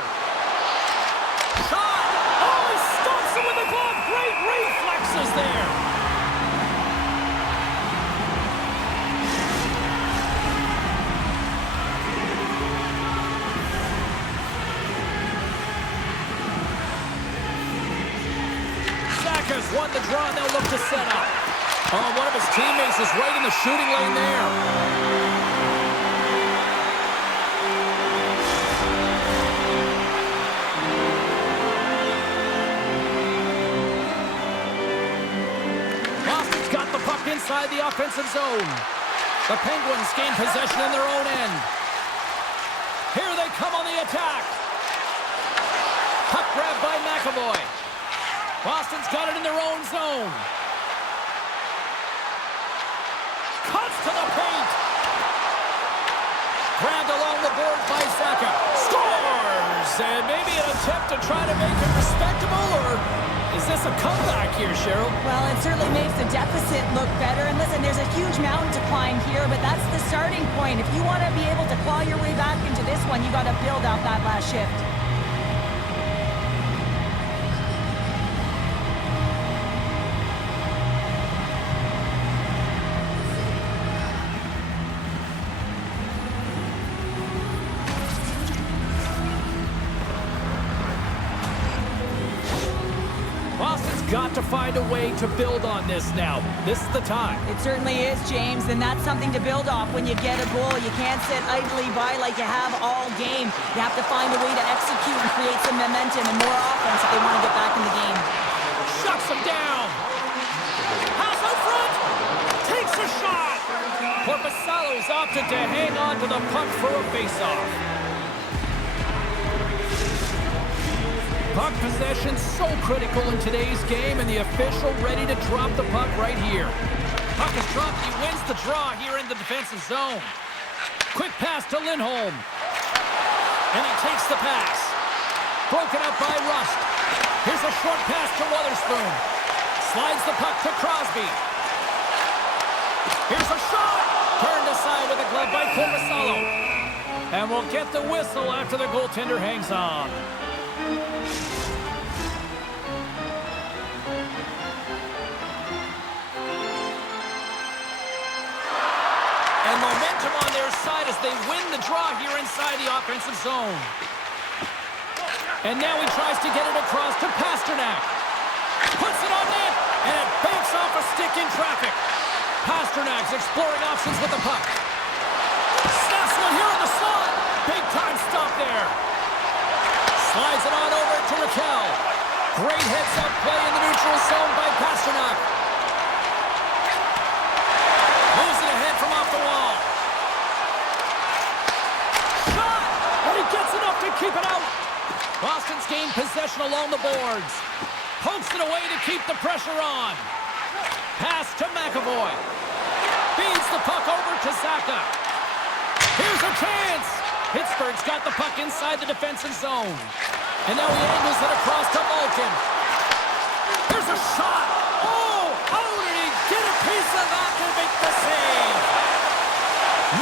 Shot! Oh, he stops it with the glove. Great reflexes there. Has won the draw, and they'll look to set up. Oh, one of his teammates is right in the shooting lane there. Boston's got the puck inside the offensive zone. The Penguins gain possession in their own end. Here they come on the attack. Puck grabbed by McAvoy. Boston's got it in their own zone. Cuts to the paint. Grabbed along the board by Saka. Scores! And maybe an attempt to try to make it respectable, or is this a comeback here, Cheryl? Well, it certainly makes the deficit look better. And listen, there's a huge mountain to climb here, but that's the starting point. If you want to be able to claw your way back into this one, you got to build out that last shift. Got to find a way to build on this now. This is the time. It certainly is, James, and that's something to build off when you get a goal. You can't sit idly by like you have all game. You have to find a way to execute and create some momentum and more offense if they want to get back in the game. Shuts him down. Pass out front. Takes a shot. Korpisalo's opted to hang on to the puck for a faceoff. Puck possession so critical in today's game, and the official ready to drop the puck right here. Puck is dropped. He wins the draw here in the defensive zone. Quick pass to Lindholm. And he takes the pass. Broken up by Rust. Here's a short pass to Wotherspoon. Slides the puck to Crosby. Here's a shot. Turned aside with a glove by Korpisalo. And we'll get the whistle after the goaltender hangs on. And momentum on their side as they win the draw here inside the offensive zone. And now he tries to get it across to Pasternak. Puts it on net, and it banks off a stick in traffic. Pasternak's exploring options with the puck. Snaps one here in the slot. Big time stop there. Slides it on over to Raquel. Great heads-up play in the neutral zone by Pasternak. Moves it ahead from off the wall. Shot! And he gets enough to keep it out. Boston's gained possession along the boards. Pokes it away to keep the pressure on. Pass to McAvoy. Feeds the puck over to Saka. Here's a chance. Pittsburgh's got the puck inside the defensive zone. And now he angles it across to Malkin. There's a shot. Oh, how did he get a piece of that to make the save?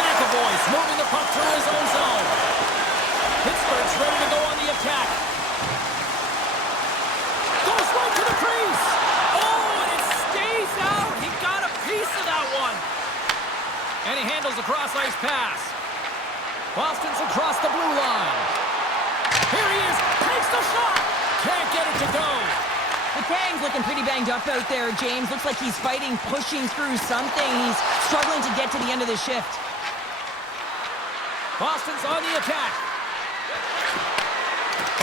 McAvoy's moving the puck through his own zone. Pittsburgh's ready to go on the attack. Goes right to the crease. Oh, and it stays out. He got a piece of that one. And he handles a cross-ice pass. Boston's across the blue line. Here he is. Takes the shot. Can't get it to go. The Kang's looking pretty banged up out there, James. Looks like he's fighting, pushing through something. He's struggling to get to the end of the shift. Boston's on the attack.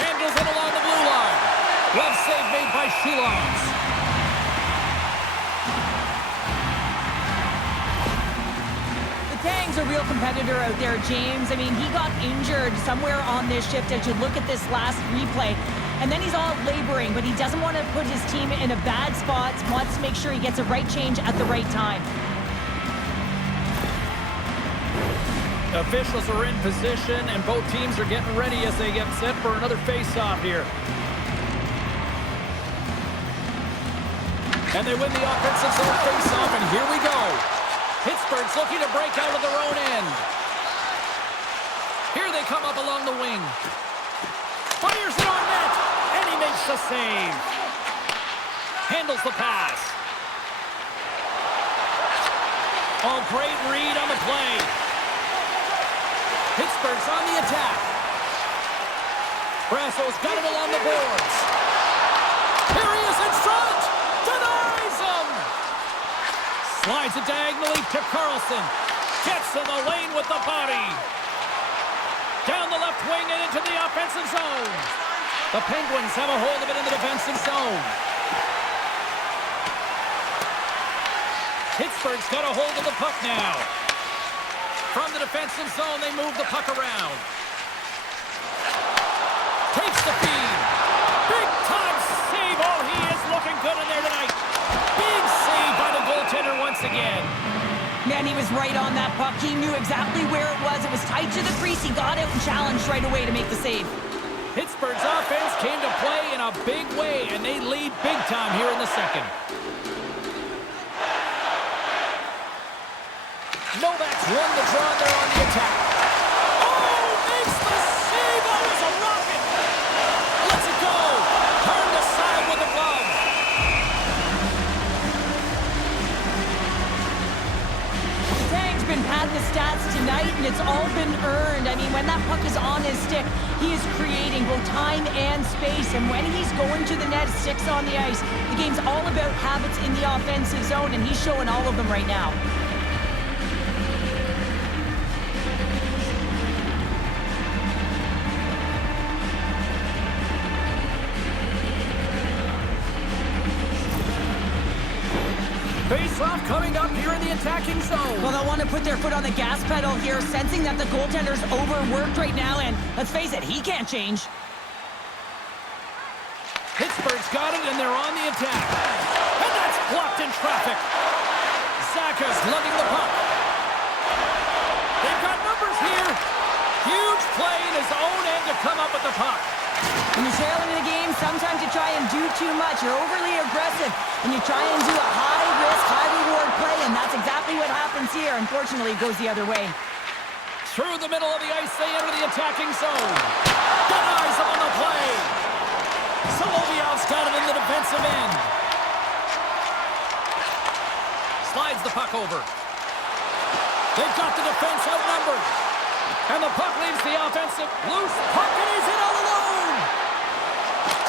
Handles it along the blue line. Glove save made by Shilons. The Kang's a real competitor out there, James. I mean, he got injured somewhere on this shift as you look at this last replay. and then he's all laboring, but he doesn't want to put his team in a bad spot, wants to make sure he gets a right change at the right time. Officials are in position, and both teams are getting ready as they get set for another face-off here. And they win the offensive zone face-off, and here we go. Pittsburgh's looking to break out of their own end. Here they come up along the wing. Fires it on net, and he makes the save. Handles the pass. Oh, great read on the play. Pittsburgh's on the attack. Brasso's got it along the boards. Here he is in front. Denies him. Slides it diagonally to Carlson. Gets in the lane with the body. Down the left wing and into the offensive zone. The Penguins have a hold of it in the defensive zone. Pittsburgh's got a hold of the puck now. From the defensive zone, they move the puck around. Takes the feed. Big time save. Oh, he is looking good in there tonight. Big save by the goaltender once again. Man, he was right on that puck. He knew exactly where it was. It was tight to the crease. He got out and challenged right away to make the save. Pittsburgh's offense came to play in a big way, and they lead big time here in the second. Novak's won the draw there on the attack. Oh, makes the save. Oh, it's a rocket. Lets it go. Turned aside with a glove. Tang's been padding the stats tonight, and it's all been earned. I mean, when that puck is on his stick, he is creating both time and space. And when he's going to the net, sticks on the ice, the game's all about habits in the offensive zone, and he's showing all of them right now. Face-off coming up here in the attacking zone. Well, they'll want to put their foot on the gas pedal here, sensing that the goaltender's overworked right now, and let's face it, he can't change. Pittsburgh's got it, and they're on the attack. And that's blocked in traffic. Zacha's lugging the puck. They've got numbers here. Huge play in his own end to come up with the puck. When you're trailing in a game, sometimes you try and do too much. You're overly aggressive, and you try and do a high-risk, high-reward play, and that's exactly what happens here. Unfortunately, it goes the other way. Through the middle of the ice, they enter the attacking zone. Denies him on the play. Solovyov's got it in the defensive end. Slides the puck over. They've got the defense outnumbered. And the puck leaves the offensive. Loose puck, and he's in all alone.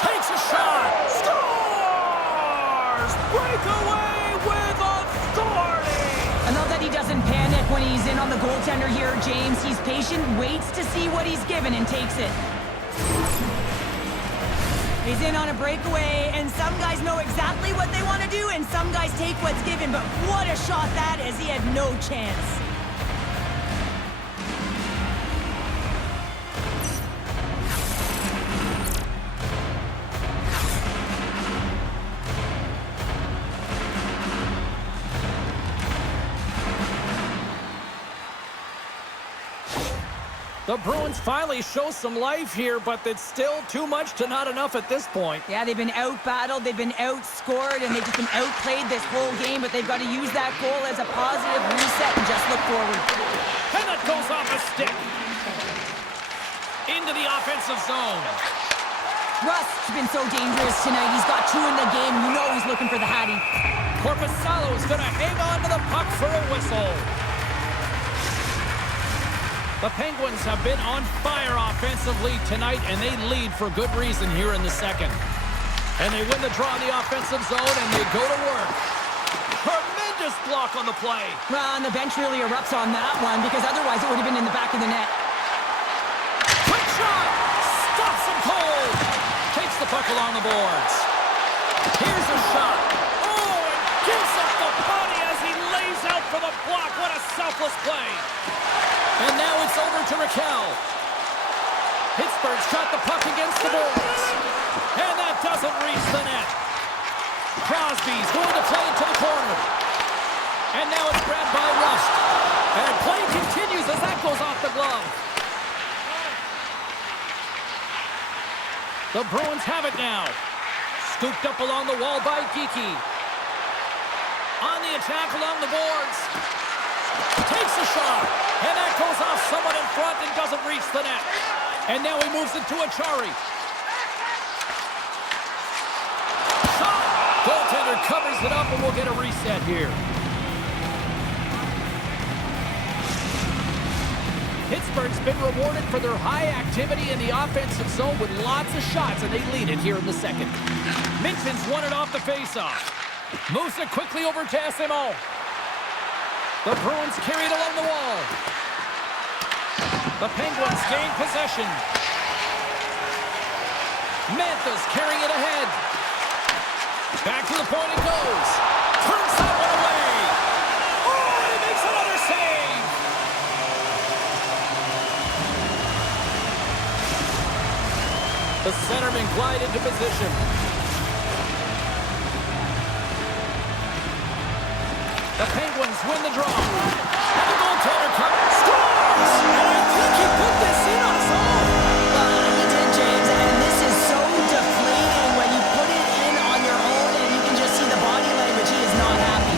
Takes a shot. Scores! Breakaway with authority. I love that he doesn't panic when he's in on the goaltender here, James. He's patient, waits to see what he's given, and takes it. He's in on a breakaway, and some guys know exactly what they want to do, and some guys take what's given, but what a shot that is. He had no chance. The Bruins finally show some life here, but it's still too much to not enough at this point. Yeah, they've been out-battled, they've been outscored, and they've just been outplayed this whole game, but they've got to use that goal as a positive reset and just look forward. And that goes off a stick. Into the offensive zone. Rust's been so dangerous tonight. He's got two in the game. You know he's looking for the Hattie. Korpisalo's going to hang on to the puck for a whistle. The Penguins have been on fire offensively tonight, and they lead for good reason here in the second. And they win the draw in the offensive zone, and they go to work. Tremendous block on the play. Well, and the bench really erupts on that one, because otherwise it would have been in the back of the net. Quick shot! Stops him cold! Takes the puck along the boards. Here's a shot. Oh, and gives up the body as he lays out for the block. What a selfless play. And now it's over to Raquel. Pittsburgh's got the puck against the boards. Crosby's going to play into the corner. And now it's grabbed by Rust. And play continues as that goes off the glove. The Bruins have it now. Scooped up along the wall by Geekie. On the attack along the boards. Takes a shot. And that goes off someone in front and doesn't reach the net. And now he moves it to Achari. Shot. Goaltender covers it up and we'll get a reset here. Pittsburgh's been rewarded for their high activity in the offensive zone with lots of shots, and they lead it here in the second. Minton's won it off the faceoff. Moves it quickly over to SMO. The Bruins carry it along the wall. The Penguins gain possession. Mantha's carrying it ahead. Back to the point it goes. Turns that one away. Oh, he makes another save. The centermen glide into position. The Penguins win the draw. And the goaltender comes. Scores! And I think he put this in on his own. He did, James, and this is so deflating when you put it in on your own and you can just see the body language. He is not happy.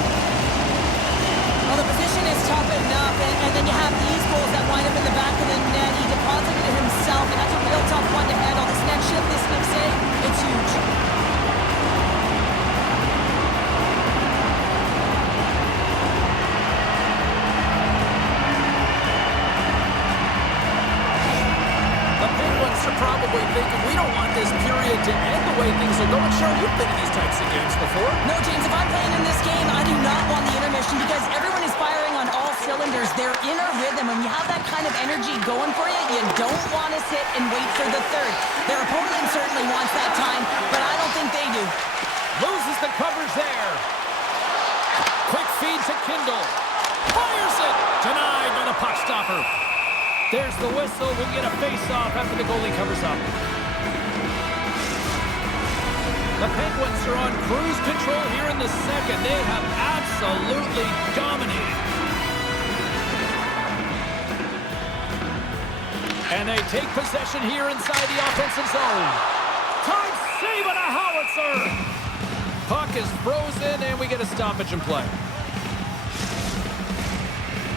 Well, the position is tough enough, and then you have these goals that wind up in the back of the net. He deposited it himself, and that's a real tough one to handle. This next shift, this big save, it's huge. Probably thinking we don't want this period to end the way things are going. Sure, you've been in these types of games before. No, James, if I'm playing in this game, I do not want the intermission because everyone is firing on all cylinders. They're in a rhythm. When you have that kind of energy going for you, you don't want to sit and wait for the third. Their opponent certainly wants that time, but I don't think they do. Loses the coverage there. Quick feed to Kindle. Fires it. Denied by the puck stopper. There's the whistle. We'll get a face-off after the goalie covers up. The Penguins are on cruise control here in the second. They have absolutely dominated. And they take possession here inside the offensive zone. Time save and a howitzer. Puck is frozen, and we get a stoppage in play.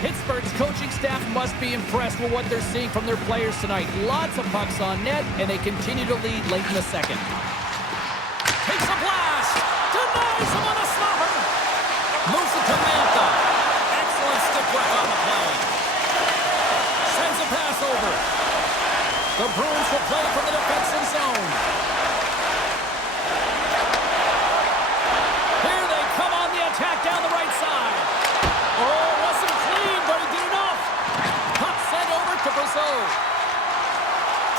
Pittsburgh's coaching staff must be impressed with what they're seeing from their players tonight. Lots of pucks on net, and they continue to lead late in the second. Takes a blast! Denies him on a slobber! Moves it to Mantha. Excellent stick work on the play. Sends a pass over. The Bruins will play from the defensive zone. Here they come on the attack down the right side. Oh, wasn't clean, but he did enough. Puck sent over to Brazeau.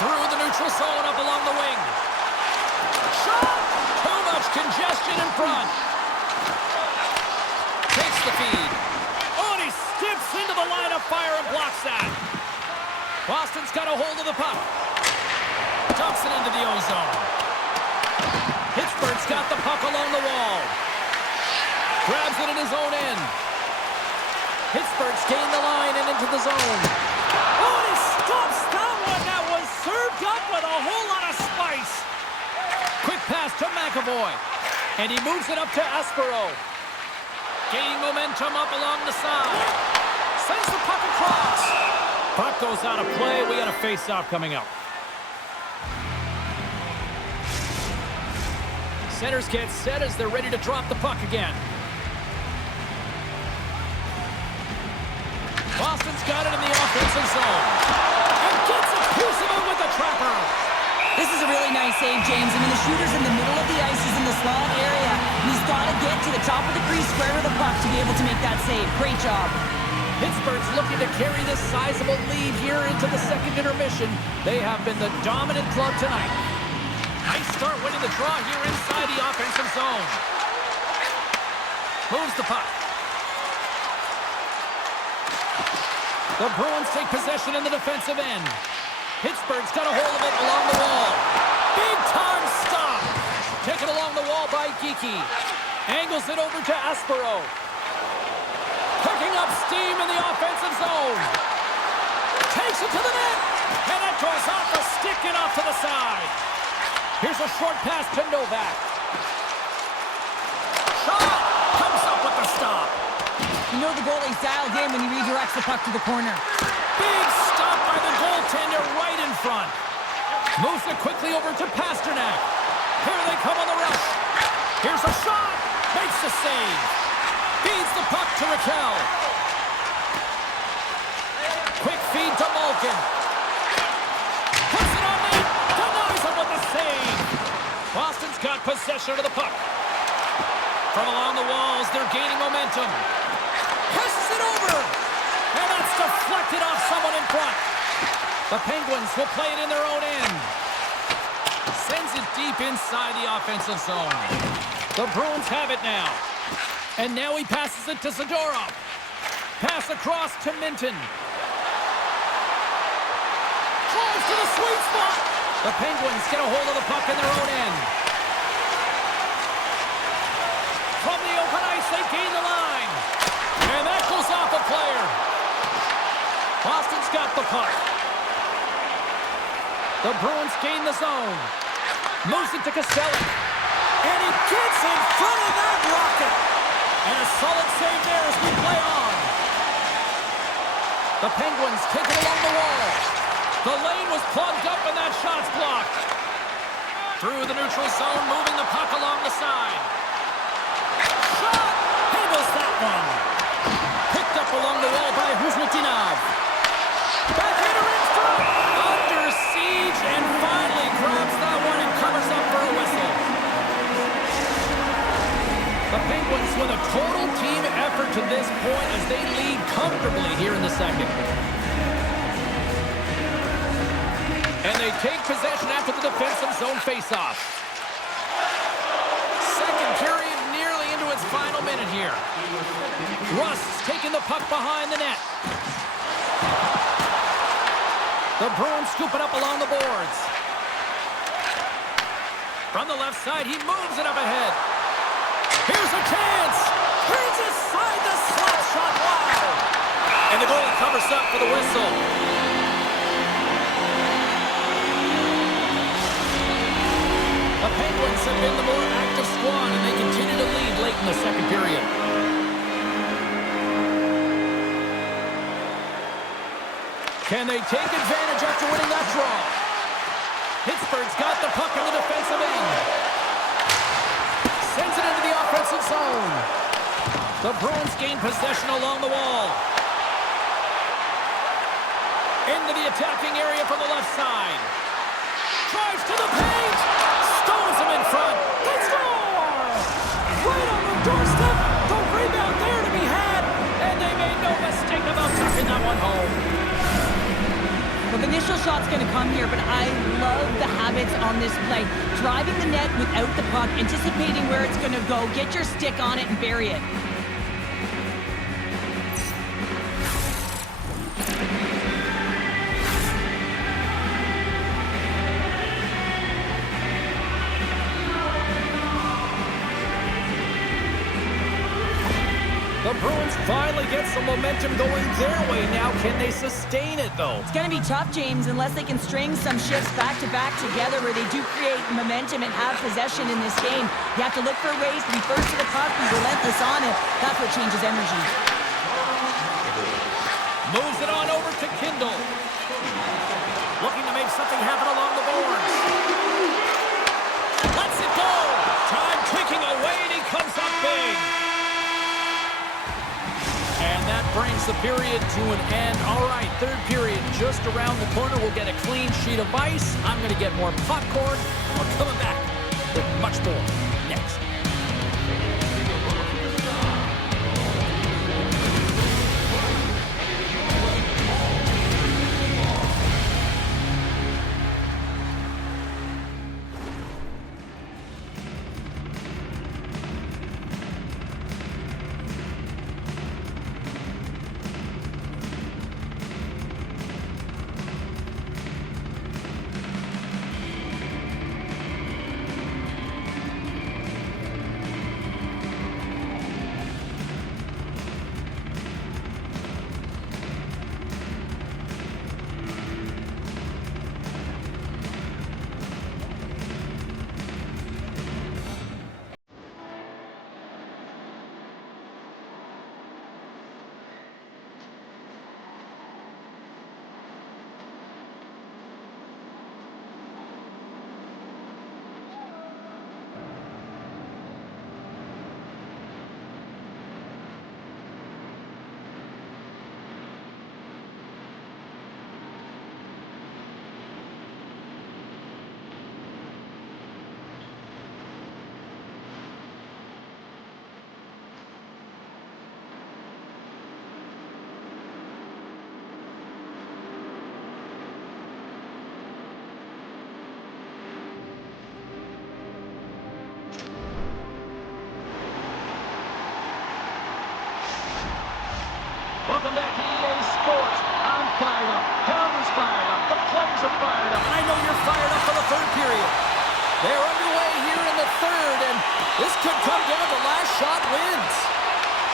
Through the neutral zone up along the wing. Shot! Too much congestion in front. Takes the feed. Oh, and he steps into the line of fire and blocks that. Boston's got a hold of the puck. Dumps it into the O-zone. Pittsburgh's got the puck along the wall. Grabs it in his own end. Pittsburgh's gained the line and into the zone. Oh, he stops that one. That was served up with a whole lot of spice. Quick pass to McAvoy. And he moves it up to Aspero. Gaining momentum up along the side. Sends the puck across. Puck goes out of play. We got a face-off coming up. Centers get set as they're ready to drop the puck again. Boston's got it in the offensive zone. And gets a piece of it with the trapper. This is a really nice save, James. I mean, the shooter's in the middle of the ice. He's in the slot area. And he's got to get to the top of the crease square with the puck to be able to make that save. Great job. Pittsburgh's looking to carry this sizable lead here into the second intermission. They have been the dominant club tonight. Nice start winning the draw here inside the offensive zone. Moves the puck. The Bruins take possession in the defensive end. Pittsburgh's got a hold of it along the wall. Big time stop. Taken along the wall by Geekie. Angles it over to Aspero. Picking up steam in the offensive zone. Takes it to the net. And that goes off the stick and off to the side. Here's a short pass to Novak. Shot! Comes up with the stop. You know the goalie's dialed in when he redirects the puck to the corner. Big stop by the goaltender right in front. Moves it quickly over to Pasternak. Here they come on the rush. Here's a shot. Makes the save. Feeds the puck to Raquel. Quick feed to Malkin. Puts it on net. Denies him with the save. Boston's got possession of the puck. From along the walls, they're gaining momentum. Passes it over. And that's deflected off someone in front. The Penguins will play it in their own end. Sends it deep inside the offensive zone. The Bruins have it now. And now he passes it to Zadorov. Pass across to Minton. Drives to the sweet spot. The Penguins get a hold of the puck in their own end. From the open ice, they gain the line. And that goes off a player. Boston's got the puck. The Bruins gain the zone. Moves it to Costello. And he gets in front of that rocket. And a solid save there as we play on. The Penguins take it along the wall. The lane was plugged up and that shot's blocked. Through the neutral zone, moving the puck along the side. Shot! Handles that one. Picked up along the wall by Huzmatinov. Backhander in front. Under siege and finally grabs that one and covers up for a whistle. The Penguins with a total team effort to this point as they lead comfortably here in the second. And they take possession after the defensive zone faceoff. Second period nearly into its final minute here. Rust's taking the puck behind the net. The Bruins scoop it up along the boards. From the left side, he moves it up ahead. Here's a chance. Turns aside the slap shot. Wow. And the goalie covers up for the whistle. The Penguins have been the more active squad, and they continue to lead late in the second period. Can they take advantage after winning that draw? Pittsburgh's got the puck in the defensive end. Sends it into the offensive zone. The Bruins gain possession along the wall. Into the attacking area from the left side. Drives to the paint. Stones him in front. They score! Right on the doorstep. The rebound there to be had. And they made no mistake about tucking that one home. Well, the initial shot's going to come here, but I love the habits on this play. Driving the net without the puck, anticipating where it's going to go, get your stick on it and bury it. The Bruins finally get some momentum going their way now. Can they sustain it, though? It's going to be tough, James, unless they can string some shifts back-to-back together where they do create momentum and have possession in this game. You have to look for ways to be first to the puck, be relentless on it. That's what changes energy. Moves it on over to Kindle. Looking to make something happen along the boards. Lets it go. Time ticking away, and he comes up big. And that brings the period to an end. All right, third period just around the corner. We'll get a clean sheet of ice. I'm going to get more popcorn. We're coming back with much more next.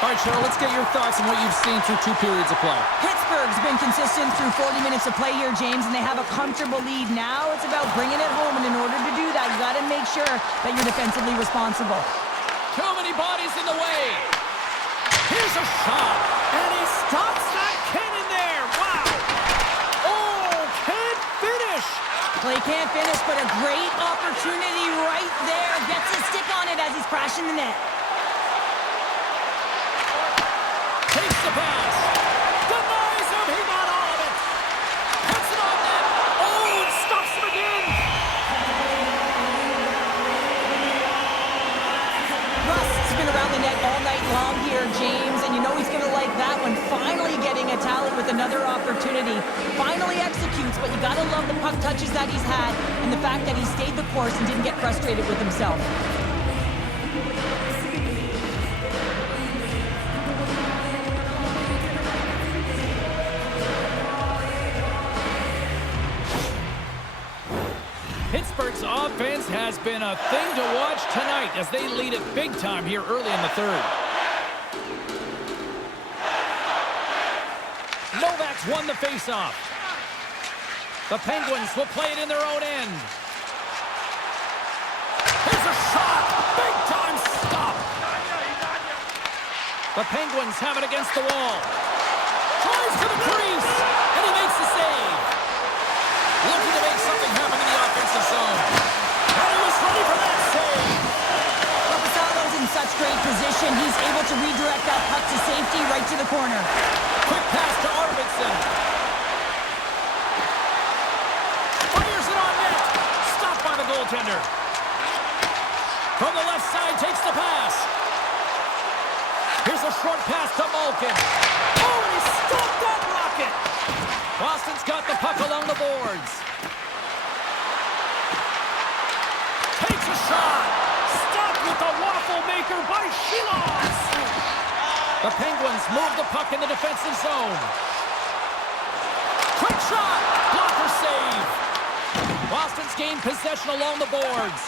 All right, Cheryl, let's get your thoughts on what you've seen through 2 periods of play. Pittsburgh's been consistent through 40 minutes of play here, James, and they have a comfortable lead. Now it's about bringing it home, and in order to do that, you got to make sure that you're defensively responsible. Too many bodies in the way. Here's a shot, and he stops that cannon there. Wow. Oh, can't finish. Play can't finish, but a great opportunity right there. Gets his stick on it as he's crashing the net. Takes the pass. Denies him. He got all of it. Puts it on net. Oh, and stops him again. Rust's been around the net all night long here, James, and you know he's going to like that one. Finally getting a tally with another opportunity. Finally executes, but you got to love the puck touches that he's had and the fact that he stayed the course and didn't get frustrated with himself. Pittsburgh's offense has been a thing to watch tonight as they lead it big time here early in the third. Novak's won the faceoff. The Penguins will play it in their own end. Here's a shot. Big time stop. The Penguins have it against the wall. Tries to the crease, and he makes the save. Looking to make something happen in the offensive zone. And he was ready for that save. Rapasalo's in such great position. He's able to redirect that puck to safety right to the corner. Quick pass to Arvidsson. Fires it on net. Stopped by the goaltender. From the left side, takes the pass. Here's a short pass to Malkin. Oh, and he stopped that rocket. Boston's got the puck along the boards. Takes a shot. Stopped with the waffle maker by Shilos. The Penguins move the puck in the defensive zone. Quick shot. Blocker save. Boston's gained possession along the boards.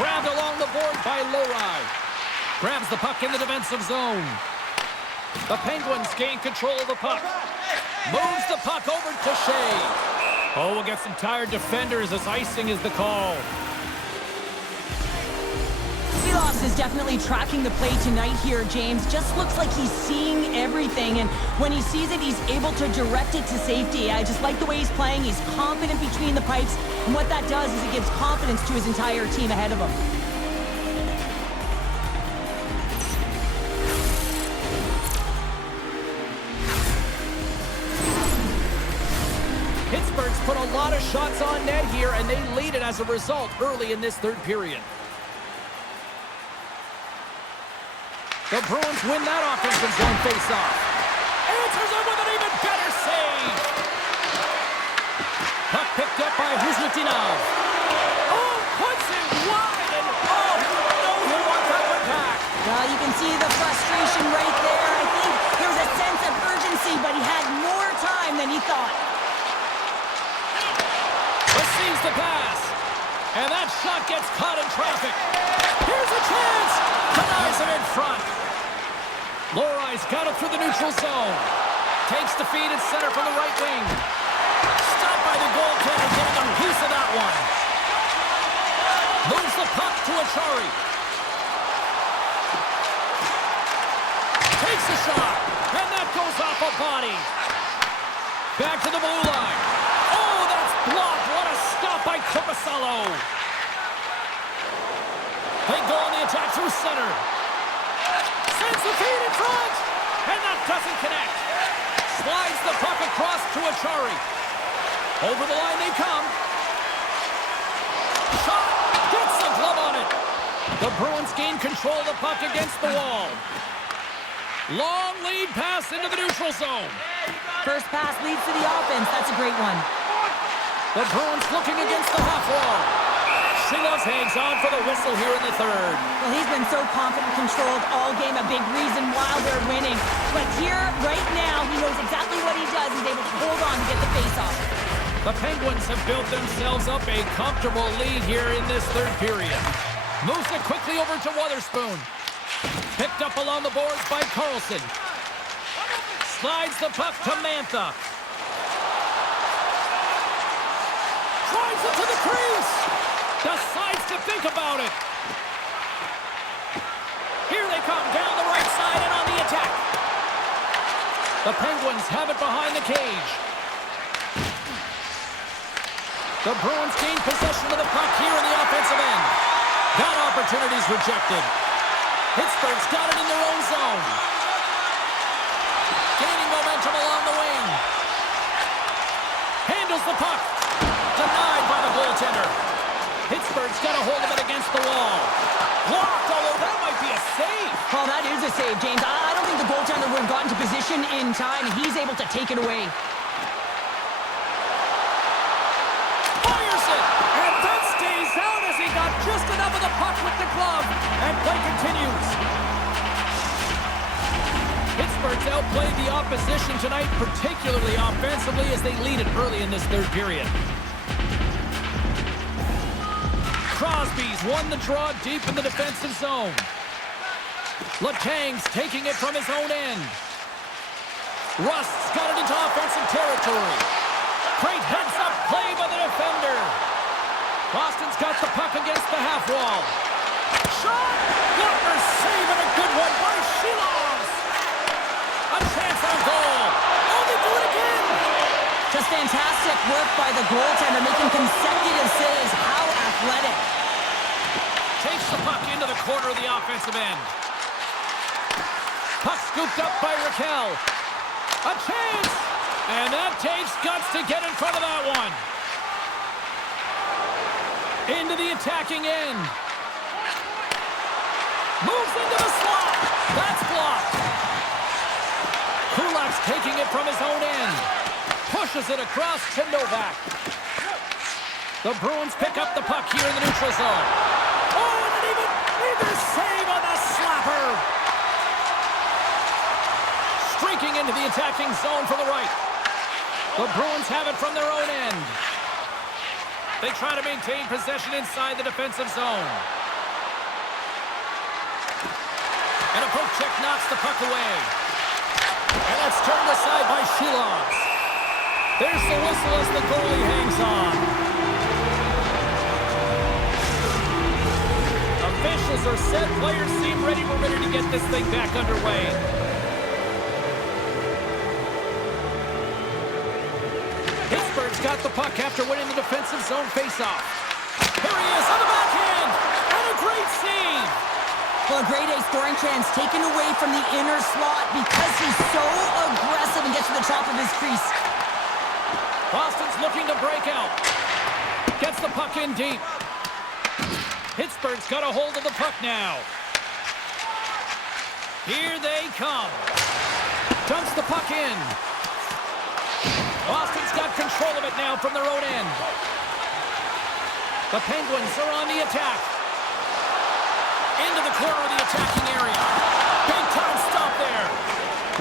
Grabbed along the board by Lohrei. Grabs the puck in the defensive zone. The Penguins gain control of the puck. Moves the puck over to Shea. Oh, we'll get some tired defenders as icing is the call. Silas is definitely tracking the play tonight here, James. Just looks like he's seeing everything, and when he sees it, he's able to direct it to safety. I just like the way he's playing. He's confident between the pipes, and what that does is it gives confidence to his entire team ahead of him. Pittsburgh's put a lot of shots on net here, and they lead it as a result early in this third period. The Bruins win that offensive zone faceoff. Answers it with an even better save. Puck picked up by Huzmatinov. Oh, puts it wide, and oh, no, he wants that one back. Well, you can see the frustration right there. I think there was a sense of urgency, but he had more time than he thought. Receives the pass, and that shot gets caught in traffic. Here's a chance. Denies him in front. Lohrai's got it through the neutral zone. Takes the feed at center from the right wing. Stopped by the goaltender, getting a piece of that one. Moves the puck to Achari. Takes a shot, and that goes off a body. Back to the blue line. Oh, that's blocked. What a stop by Korpisalo. They go on the attack through center. Sends the feed in front, and that doesn't connect. Slides the puck across to Achari. Over the line they come. Shot, gets the glove on it. The Bruins gain control of the puck against the wall. Long lead pass into the neutral zone. First pass leads to the offense. That's a great one. The Bruins looking against the half wall. Shilos hangs on for the whistle here in the third. Well, he's been so confident, controlled all game, a big reason why they're winning. But here, right now, he knows exactly what he does. He's able to hold on to get the faceoff. The Penguins have built themselves up a comfortable lead here in this third period. Moves it quickly over to Wotherspoon. Picked up along the boards by Carlson. Slides the puck to Mantha. Drives it to the crease. Decides to think about it. Here they come down the right side and on the attack. The Penguins have it behind the cage. The Bruins gain possession of the puck here in the offensive end. That opportunity's rejected. Pittsburgh's got it in their own zone. Gaining momentum along the wing. Handles the puck. Denied by the goaltender. Pittsburgh's got a hold of it against the wall. Blocked, although that might be a save. Oh, that is a save, James. I don't think the goaltender would have gotten to position in time, and he's able to take it away. Fires it, and that stays out as he got just enough of the puck with the glove. And play continues. Pittsburgh's outplayed the opposition tonight, particularly offensively, as they lead it early in this third period. Crosby's won the draw deep in the defensive zone. Letang's taking it from his own end. Rust's got it into offensive territory. Great heads-up play by the defender. Boston's got the puck against the half wall. Shot! Blocker save and a good one by Shilovs. A chance on goal. Oh, they do it again! Just fantastic work by the goaltender, making consecutive saves. How athletic. Takes the puck into the corner of the offensive end. Puck scooped up by Raquel. A chance! And that takes guts to get in front of that one. Into the attacking end. Moves into the slot. That's blocked. Kulak's taking it from his own end. Pushes it across to Novak. The Bruins pick up the puck here in the neutral zone. Oh, and an even save on the slapper. Streaking into the attacking zone from the right. The Bruins have it from their own end. They try to maintain possession inside the defensive zone. And a poke check knocks the puck away. And that's turned aside by Shilovs. There's the whistle as the goalie hangs on. Officials are set. Players seem ready. We're ready to get this thing back underway. Pittsburgh's got the puck after winning the defensive zone faceoff. Here he is on the backhand. And a great save. Well, a grade A scoring chance taken away from the inner slot because he's so aggressive and gets to the top of his crease. Boston's looking to break out. Gets the puck in deep. Pittsburgh's got a hold of the puck now. Here they come. Dumps the puck in. Boston's got control of it now from their own end. The Penguins are on the attack. Into the corner of the attacking area. Big time stop there.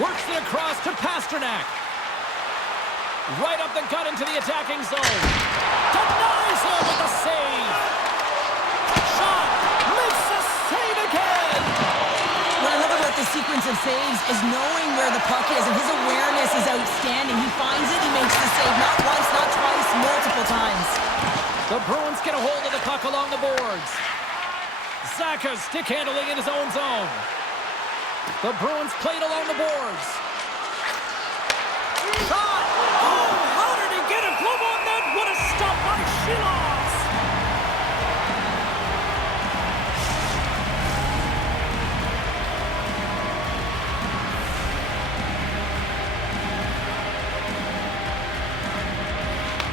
Works it across to Pasternak. Right up the gut into the attacking zone. Denies him with the save. Shot. Makes the save again. What I love about the sequence of saves is knowing where the puck is, and his awareness is outstanding. He finds it, he makes the save not once, not twice, multiple times. The Bruins get a hold of the puck along the boards. Zaka stick handling in his own zone. The Bruins played along the boards. Shot! Oh, how did he get a glove on that? What a stop by Shilovs!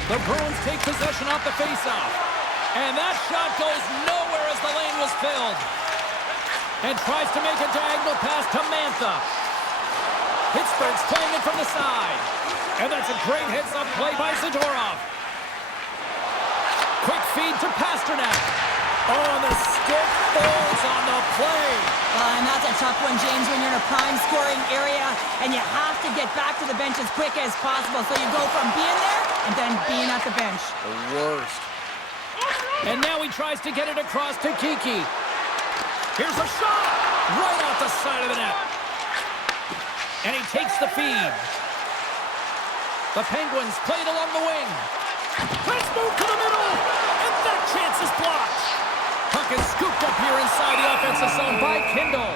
The Bruins take possession off the faceoff. And that shot goes nowhere as the lane was filled. And tries to make a diagonal pass to Mantha. Pittsburgh's playing it from the side. And that's a great heads-up play by Zadorov. Quick feed to Pasternak. Oh, and the stick falls on the play. And that's a tough one, James, when you're in a prime scoring area and you have to get back to the bench as quick as possible. So you go from being there and then being at the bench. The worst. And now he tries to get it across to Kiki. Here's a shot! Right off the side of the net. And he takes the feed. The Penguins played along the wing. Let's move to the middle! And that chance is blocked! Puck is scooped up here inside the offensive zone by Kindle.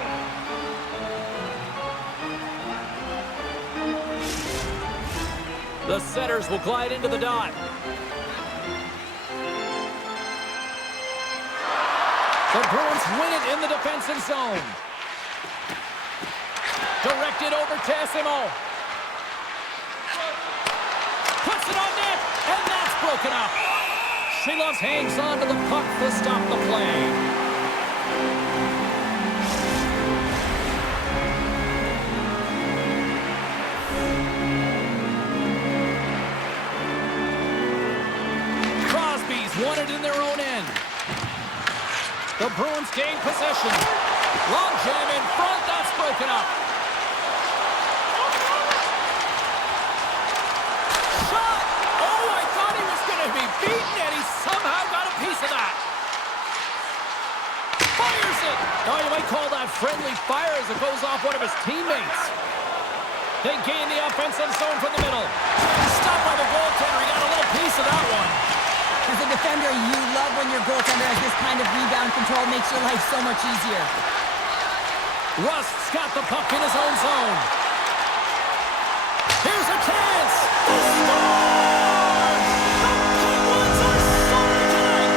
The setters will glide into the dot. The Bruins win it in the defensive zone. Directed over to Esimo. Puts it on net, and that's broken up. Sheilov hangs on to the puck to stop the play. Won it in their own end. The Bruins gain possession. Long jam in front. That's broken up. Shot! Oh, I thought he was going to be beaten, and he somehow got a piece of that. Fires it! Oh, you might call that friendly fire as it goes off one of his teammates. They gain the offensive zone from the middle. Stopped by the goaltender. He got a little piece of that one. As a defender, you love when your goaltender has this kind of rebound control. Makes your life so much easier. Rust's got the puck in his own zone. Here's a chance! The Stars! The Penguins are scoring tonight!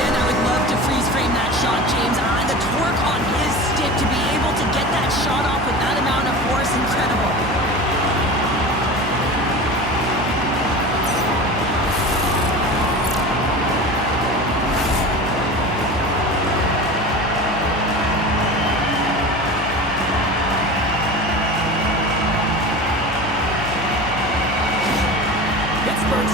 Man, I would love to freeze frame that shot, James. The torque on his stick to be able to get that shot off with that amount of force, incredible.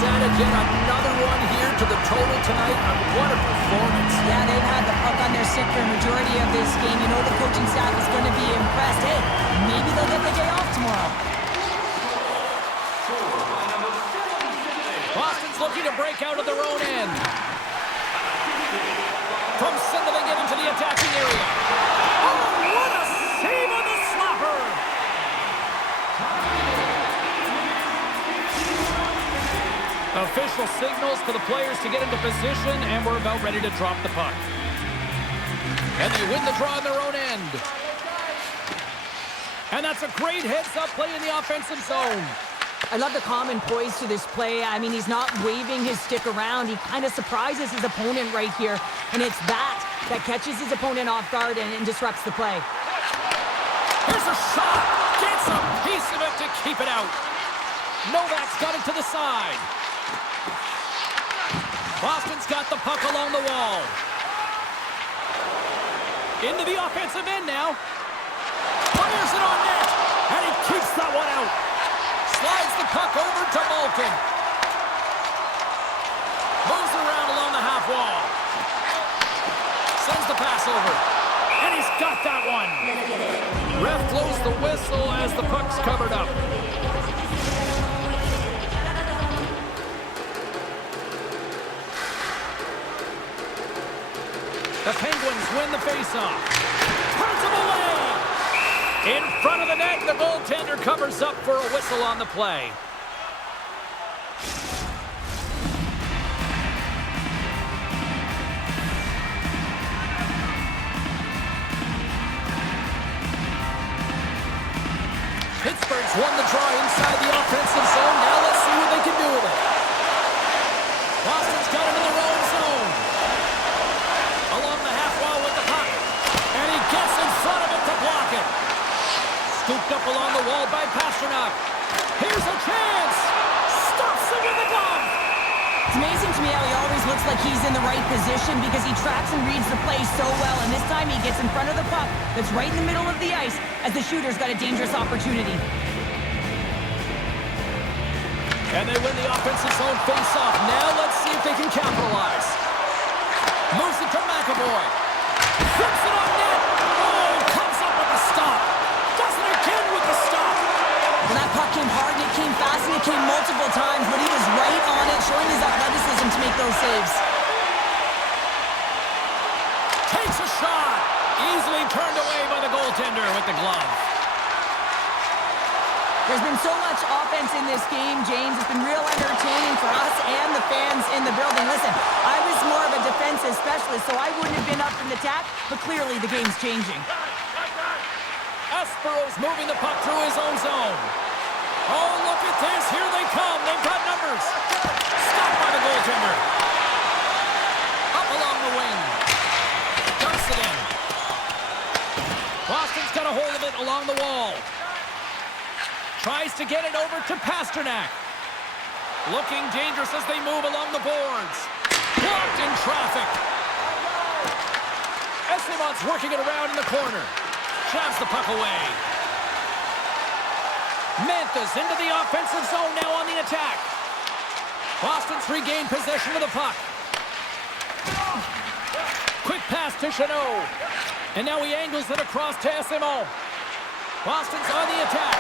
Added yet another one here to the total tonight. What a performance. Yeah, they've had the puck on their stick for a majority of this game. You know the coaching staff is going to be impressed. Hey, maybe they'll get the day off tomorrow. Boston's looking to break out of their own end. From center they get into the attacking area. Oh, what a save on the slapper! Official signals to the players to get into position, and we're about ready to drop the puck. And they win the draw in their own end. And that's a great heads-up play in the offensive zone. I love the calm and poise to this play. I mean, he's not waving his stick around. He kind of surprises his opponent right here. And it's that catches his opponent off guard and disrupts the play. Here's a shot. Gets a piece of it to keep it out. Novak's got it to the side. Boston's got the puck along the wall. Into the offensive end now. Fires it on net. And he keeps that one out. Slides the puck over to Malkin. Moves around along the half wall. Sends the pass over. And he's got that one. Ref blows the whistle as the puck's covered up. The Penguins win the faceoff. Turns him away. In front of the net, the goaltender covers up for a whistle on the play. Pittsburgh's won the draw inside the offensive zone. Now let's see what they can do with it. Boston's got him in their own zone. Along the half wall with the puck. And he gets in front of it to block it. Scooped up along the wall by Pasternak. Here's a chance. Stops it with the glove. It's amazing to me how he always looks like he's in the right position because he tracks and reads the play so well. And this time he gets in front of the puck that's right in the middle of the ice as the shooter's got a dangerous opportunity. And they win the offensive zone face-off. Now let's see if they can capitalize. Moves it to McAvoy. Flips it on net. Oh, comes up with the stop. Does it again with the stop. Well, that puck came hard, and it came fast, and it came multiple times, but he was right on it, showing his athleticism to make those saves. goaltender with the glove. There's been so much offense in this game, James. It's been real entertaining for us and the fans in the building. Listen, I was more of a defensive specialist, so I wouldn't have been up in the attack, but clearly the game's changing. Espero's moving the puck through his own zone. Oh, look at this. Here they come. They've got numbers. Stopped by the goaltender. Up along the wing. Dumps it in. Boston's got a hold of it along the wall. Tries to get it over to Pasternak. Looking dangerous as they move along the boards. Blocked in traffic. Esteban's working it around in the corner. Shoves the puck away. Mantha's into the offensive zone now on the attack. Boston's regained possession of the puck. Quick pass to Chanot. And now he angles it across to Esteban. Boston's on the attack.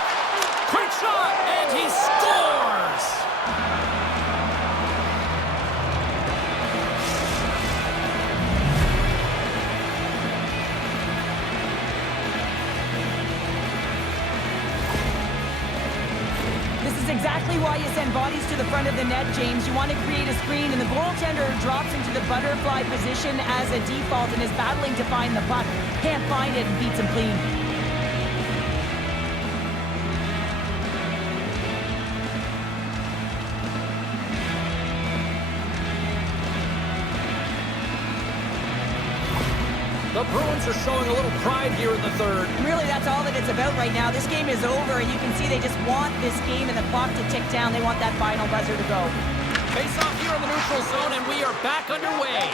Quick shot, and he scores! This is exactly why you send bodies to the front of the net, James. You want to create a screen, and the goaltender drops into the butterfly position as a default and is battling to find the puck. Can't find it and beats him clean. The Bruins are showing a little pride here in the third. Really, that's all that it's about right now. This game is over, and you can see they just want this game and the clock to tick down. They want that final buzzer to go. Face off here in the neutral zone, and we are back underway.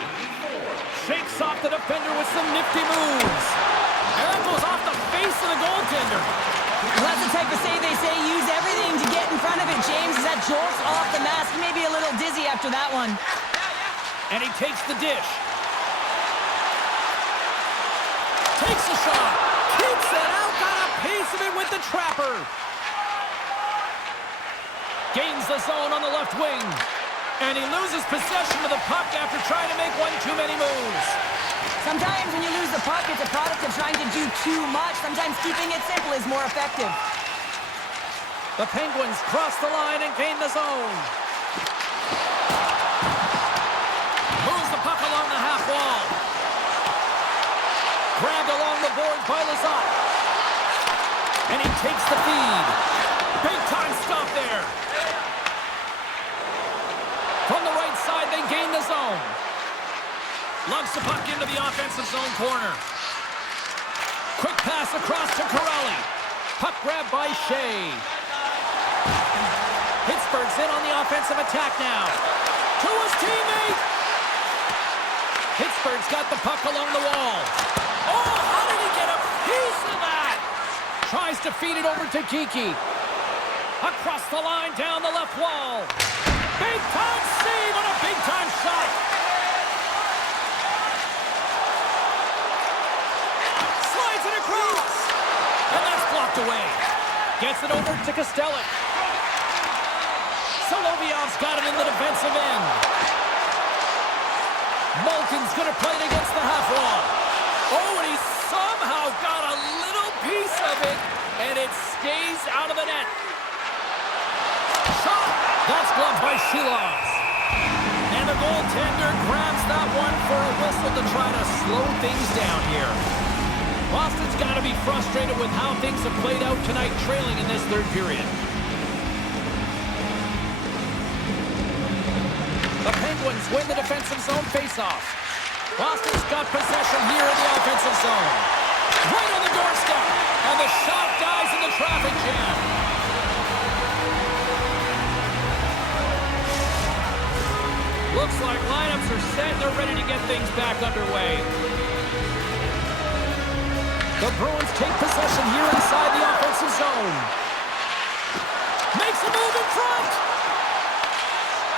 Shakes off the defender with some nifty moves. And that goes off the face of the goaltender. Well, that's the type of save they say use everything to get in front of it, James. As that jolts off the mask, he may be a little dizzy after that one. And he takes the dish. Takes a shot. Keeps it out. Got a piece of it with the trapper. Gains the zone on the left wing. And he loses possession of the puck after trying to make one too many moves. Sometimes when you lose the puck, it's a product of trying to do too much. Sometimes keeping it simple is more effective. The Penguins cross the line and gain the zone. Moves the puck along the half wall. Grabbed along the boards by Lazat. And he takes the feed. Big time stop there. From the right side, they gain the zone. Lugs the puck into the offensive zone corner. Quick pass across to Corrali. Puck grab by Shea. Pittsburgh's in on the offensive attack now. To his teammate. Pittsburgh's got the puck along the wall. Oh, how did he get a piece of that? Tries to feed it over to Kiki. Across the line, down the left wall. Big time save and a big time shot. Slides it across. And that's blocked away. Gets it over to Kostelic. Solovyov's got it in the defensive end. Malkin's going to play it against the half wall. Oh, and he somehow got a little piece of it, and it stays out of the net. Shot! That's gloved by Shilovs. And the goaltender grabs that one for a whistle to try to slow things down here. Boston's got to be frustrated with how things have played out tonight, trailing in this third period. The Penguins win the defensive zone faceoff. Boston's got possession here in the offensive zone. Right on the doorstep. And the shot dies in the traffic jam. Looks like lineups are set. They're ready to get things back underway. The Bruins take possession here inside the offensive zone. Makes a move in front.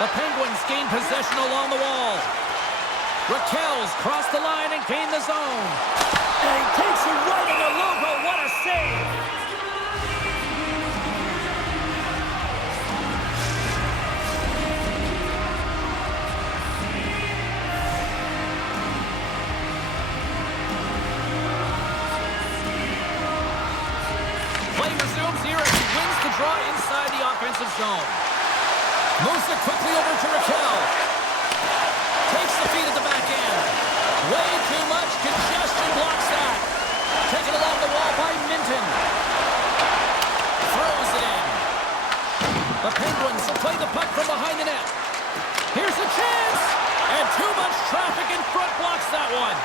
The Penguins gain possession along the wall. Raquel's cross the line and gain the zone. And he takes it right in the logo. What a save. Quickly over to Raquel. Takes the feed at the back end. Way too much congestion blocks that. Taken along the wall by Minton. Throws it in. The Penguins will play the puck from behind the net. Here's a chance. And too much traffic in front blocks that one.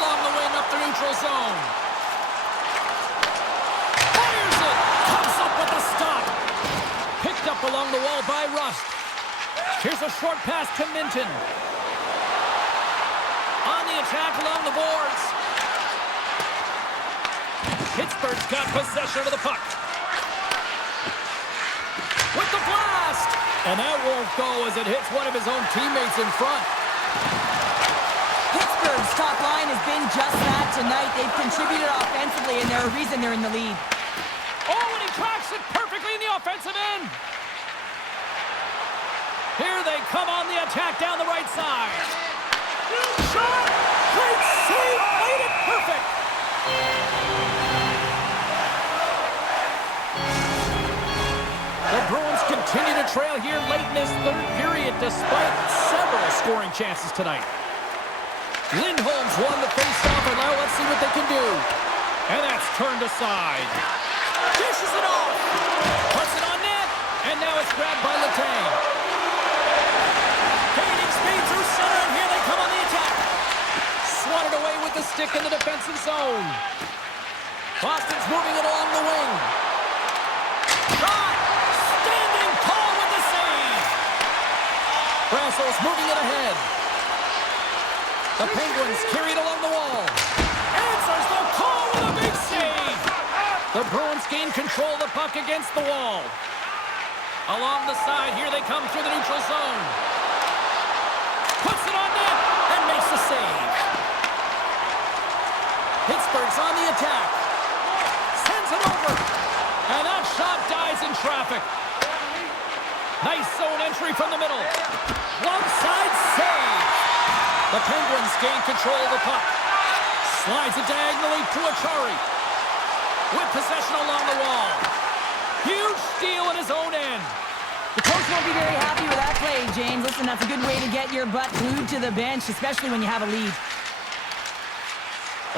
Along the wing up the neutral zone. Fires it. Comes up with the stop. Picked up along the wall by Rust. Here's a short pass to Minton. On the attack along the boards. Pittsburgh's got possession of the puck. With the blast. And that won't go as it hits one of his own teammates in front. Pittsburgh's top line has been just that tonight. They've contributed offensively, and they're a reason they're in the lead. Oh, and he tracks it perfectly in the offensive end. Here they come on the attack down the right side. Shot! Great save! Made it perfect! The Bruins continue to trail here late in this third period despite several scoring chances tonight. Lindholm's won the faceoff, and now let's see what they can do. And that's turned aside. Dishes it off. Puts it on net. And now it's grabbed by Letang. Gaining speed through center, and here they come on the attack. Swatted away with the stick in the defensive zone. Boston's moving it along the wing. Shot! Standing tall with the save. Brassel's moving it ahead. The Penguins carry it along the wall. Answers the call with a big save. The Bruins gain control of the puck against the wall. Along the side, here they come through the neutral zone. Puts it on net and makes the save. Pittsburgh's on the attack. Sends it over. And that shot dies in traffic. Nice zone entry from the middle. Glove side save. The Penguins gain control of the puck. Slides it diagonally to Achari. With possession along the wall. Huge steal in his own end. The coach won't be very happy with that play, James. Listen, that's a good way to get your butt glued to the bench, especially when you have a lead.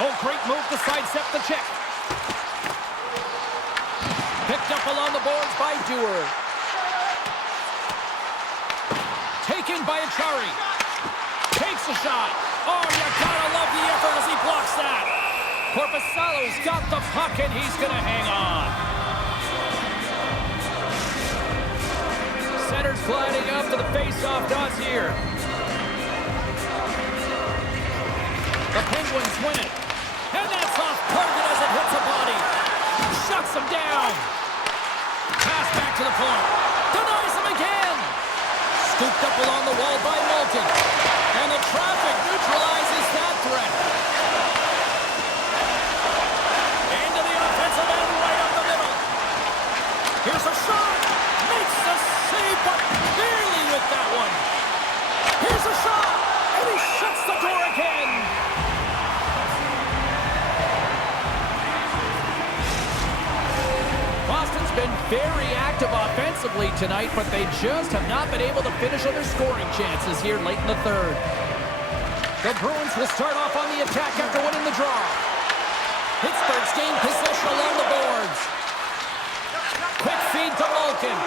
Oh, great move to sidestep the check. Picked up along the boards by Dewar. Taken by Achari. Takes a shot. Oh, you gotta love the effort as he blocks that. Korpisalo's got the puck, and he's gonna hang on. Center's gliding up to the face-off dots here. The Penguins win it. And that's off target as it hits a body. Shuts him down. Pass back to the point. Denies him again. Scooped up along the wall by Malkin. And the traffic neutralizes that threat. Into the offensive end right up the middle. Here's a shot. Makes the save, but barely with that one. Here's a shot. And he shuts the door again. Boston's been very active offensively tonight, but they just have not been able to finish on their scoring chances here late in the third. The Bruins will start off on the attack after winning the draw. Pittsburgh's gained possession along the boards. Quick feed to Malkin.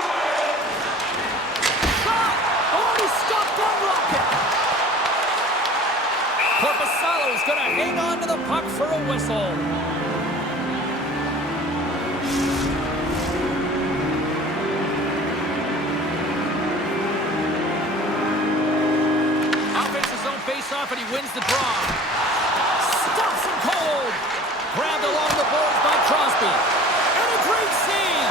Shot! Oh, he stopped that rocket! Korpisalo's going to hang on to the puck for a whistle. Face-off, and he wins the draw. Stops him cold. Grabbed along the boards by Crosby. And a great save.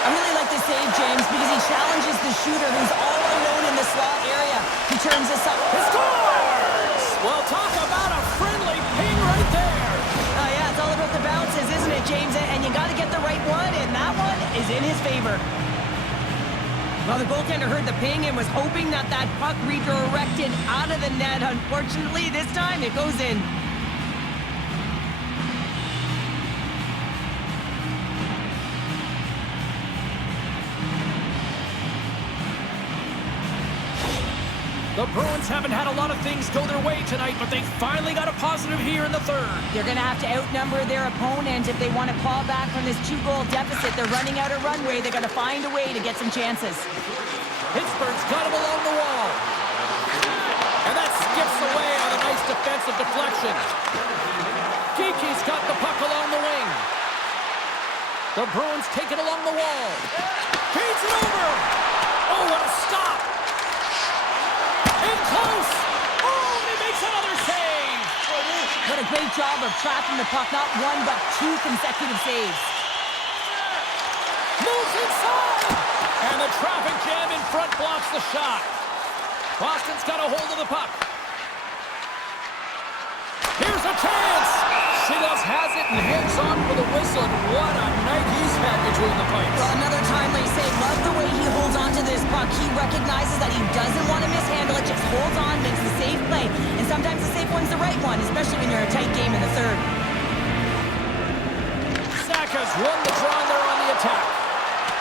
I really like this save, James, because he challenges the shooter who's all alone in the slot area. He turns this up. He scores! Well, talk about a friendly ping right there. Oh, yeah, it's all about the bounces, isn't it, James? And you got to get the right one, and that one is in his favor. Well, the goaltender heard the ping and was hoping that that puck redirected out of the net. Unfortunately, this time it goes in. The Bruins haven't had a lot of things go their way tonight, but they finally got a positive here in the third. They're going to have to outnumber their opponent if they want to claw back from this 2-goal deficit. They're running out of runway. They're going to find a way to get some chances. Pittsburgh's got him along the wall. And that skips away on a nice defensive deflection. Geeky's got the puck along the wing. The Bruins take it along the wall. Feeds it over. Oh, what a stop. In close. Oh, and he makes another save. What a great job of tracking the puck. Not one, but 2 consecutive saves. Moves inside. And the traffic jam in front blocks the shot. Boston's got a hold of the puck. Here's a chance. Shilos has it and hangs on for the whistle. And what a night he's had between the pipes. Well, another timely save. Love the way he holds on to this puck. He recognizes that he doesn't want to mishandle it. Just holds on, makes the safe play. And sometimes the safe one's the right one, especially when you're a tight game in the third. Saka's won the draw and they're on the attack.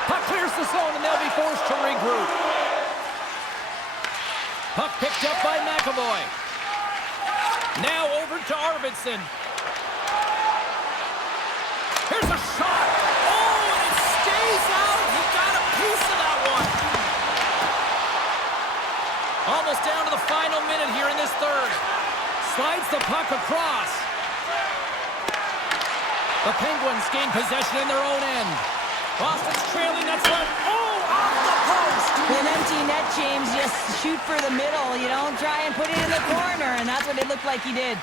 Puck clears the zone and they'll be forced to regroup. Puck picked up by McAvoy. Now over to Arvidsson. Here's a shot. Oh, and it stays out. He got a piece of that one. Almost down to the final minute here in this third. Slides the puck across. The Penguins gain possession in their own end. Boston's trailing. That's one. Oh, off the post. An empty net, James. Just shoot for the middle. You don't try and put it in the corner. And that's what it looked like he did.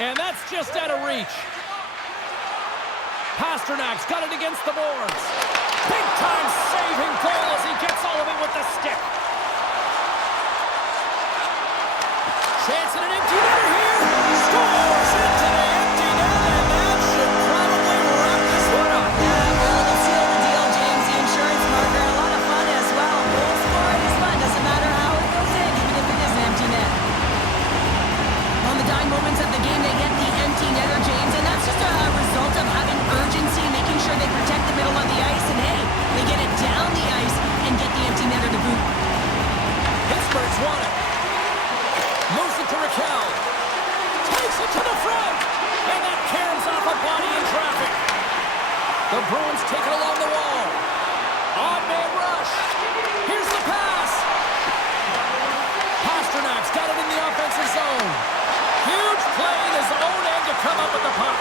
And that's just out of reach. Pasternak's got it against the boards. Big-time saving goal as he gets all of it with the stick. Chance in an empty netter here. Scores into the empty net, and that should probably wrap this one up. Well, it'll seal the deal, James. The insurance marker. A lot of fun as well. Goal scoring is fun. Doesn't matter how it goes in, even if it is an empty net. On the dying moments of the game, they get the empty netter, James, and that's just a result of having urgency, making sure they protect the middle of the ice, and hey, they get it down the ice and get the empty netter to boot. Pittsburgh's won it. Moves it to Raquel. Takes it to the front. And that caroms off a body in traffic. The Bruins take it along the wall. Odd man rush. Here's the pass. Pasternak's got it in the offensive zone. Huge play in his own end to come up with the puck.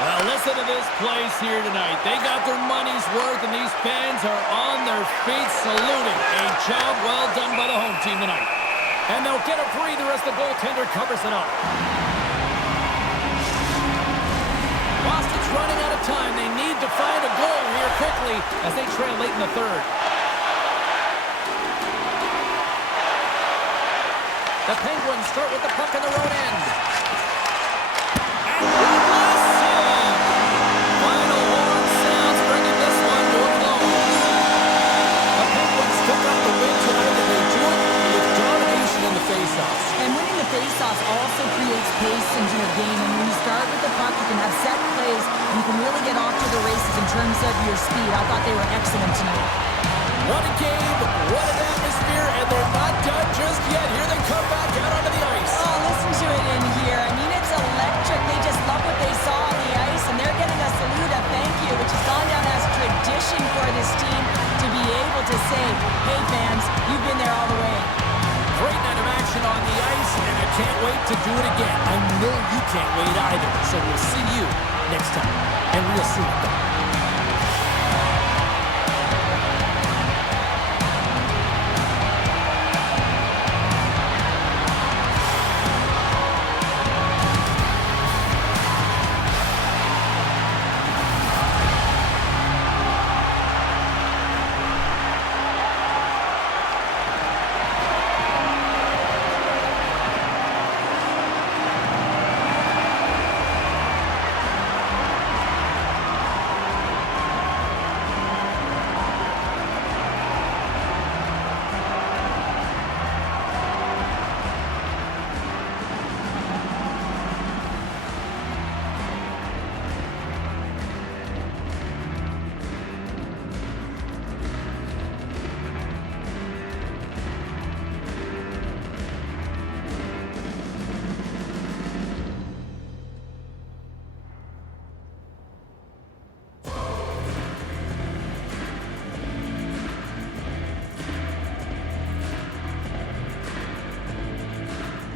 Well, listen to this place here tonight. They got their money's worth, and these fans are on their feet saluting. A job well done by the home team tonight. And they'll get a breather as the goaltender covers it up. Boston's running out of time. They need to find a goal here quickly as they trail late in the third. The Penguins start with the puck in their own end. And one last save. Final horn sounds, bringing this one to a close. The Penguins took up the win tonight, and they do it with domination in the faceoffs. And winning the faceoffs also creates pace into your game. And when you start with the puck, you can have set plays. You can really get off to the races in terms of your speed. I thought they were excellent tonight. What a game, what an atmosphere, and they're not done just yet. Here they come back out onto the ice. Oh, listen to it in here. I mean, it's electric. They just love what they saw on the ice, and they're getting a salute, a thank you, which has gone down as tradition for this team to be able to say, hey, fans, you've been there all the way. Great night of action on the ice, and I can't wait to do it again. I know you can't wait either, so we'll see you next time, and real soon.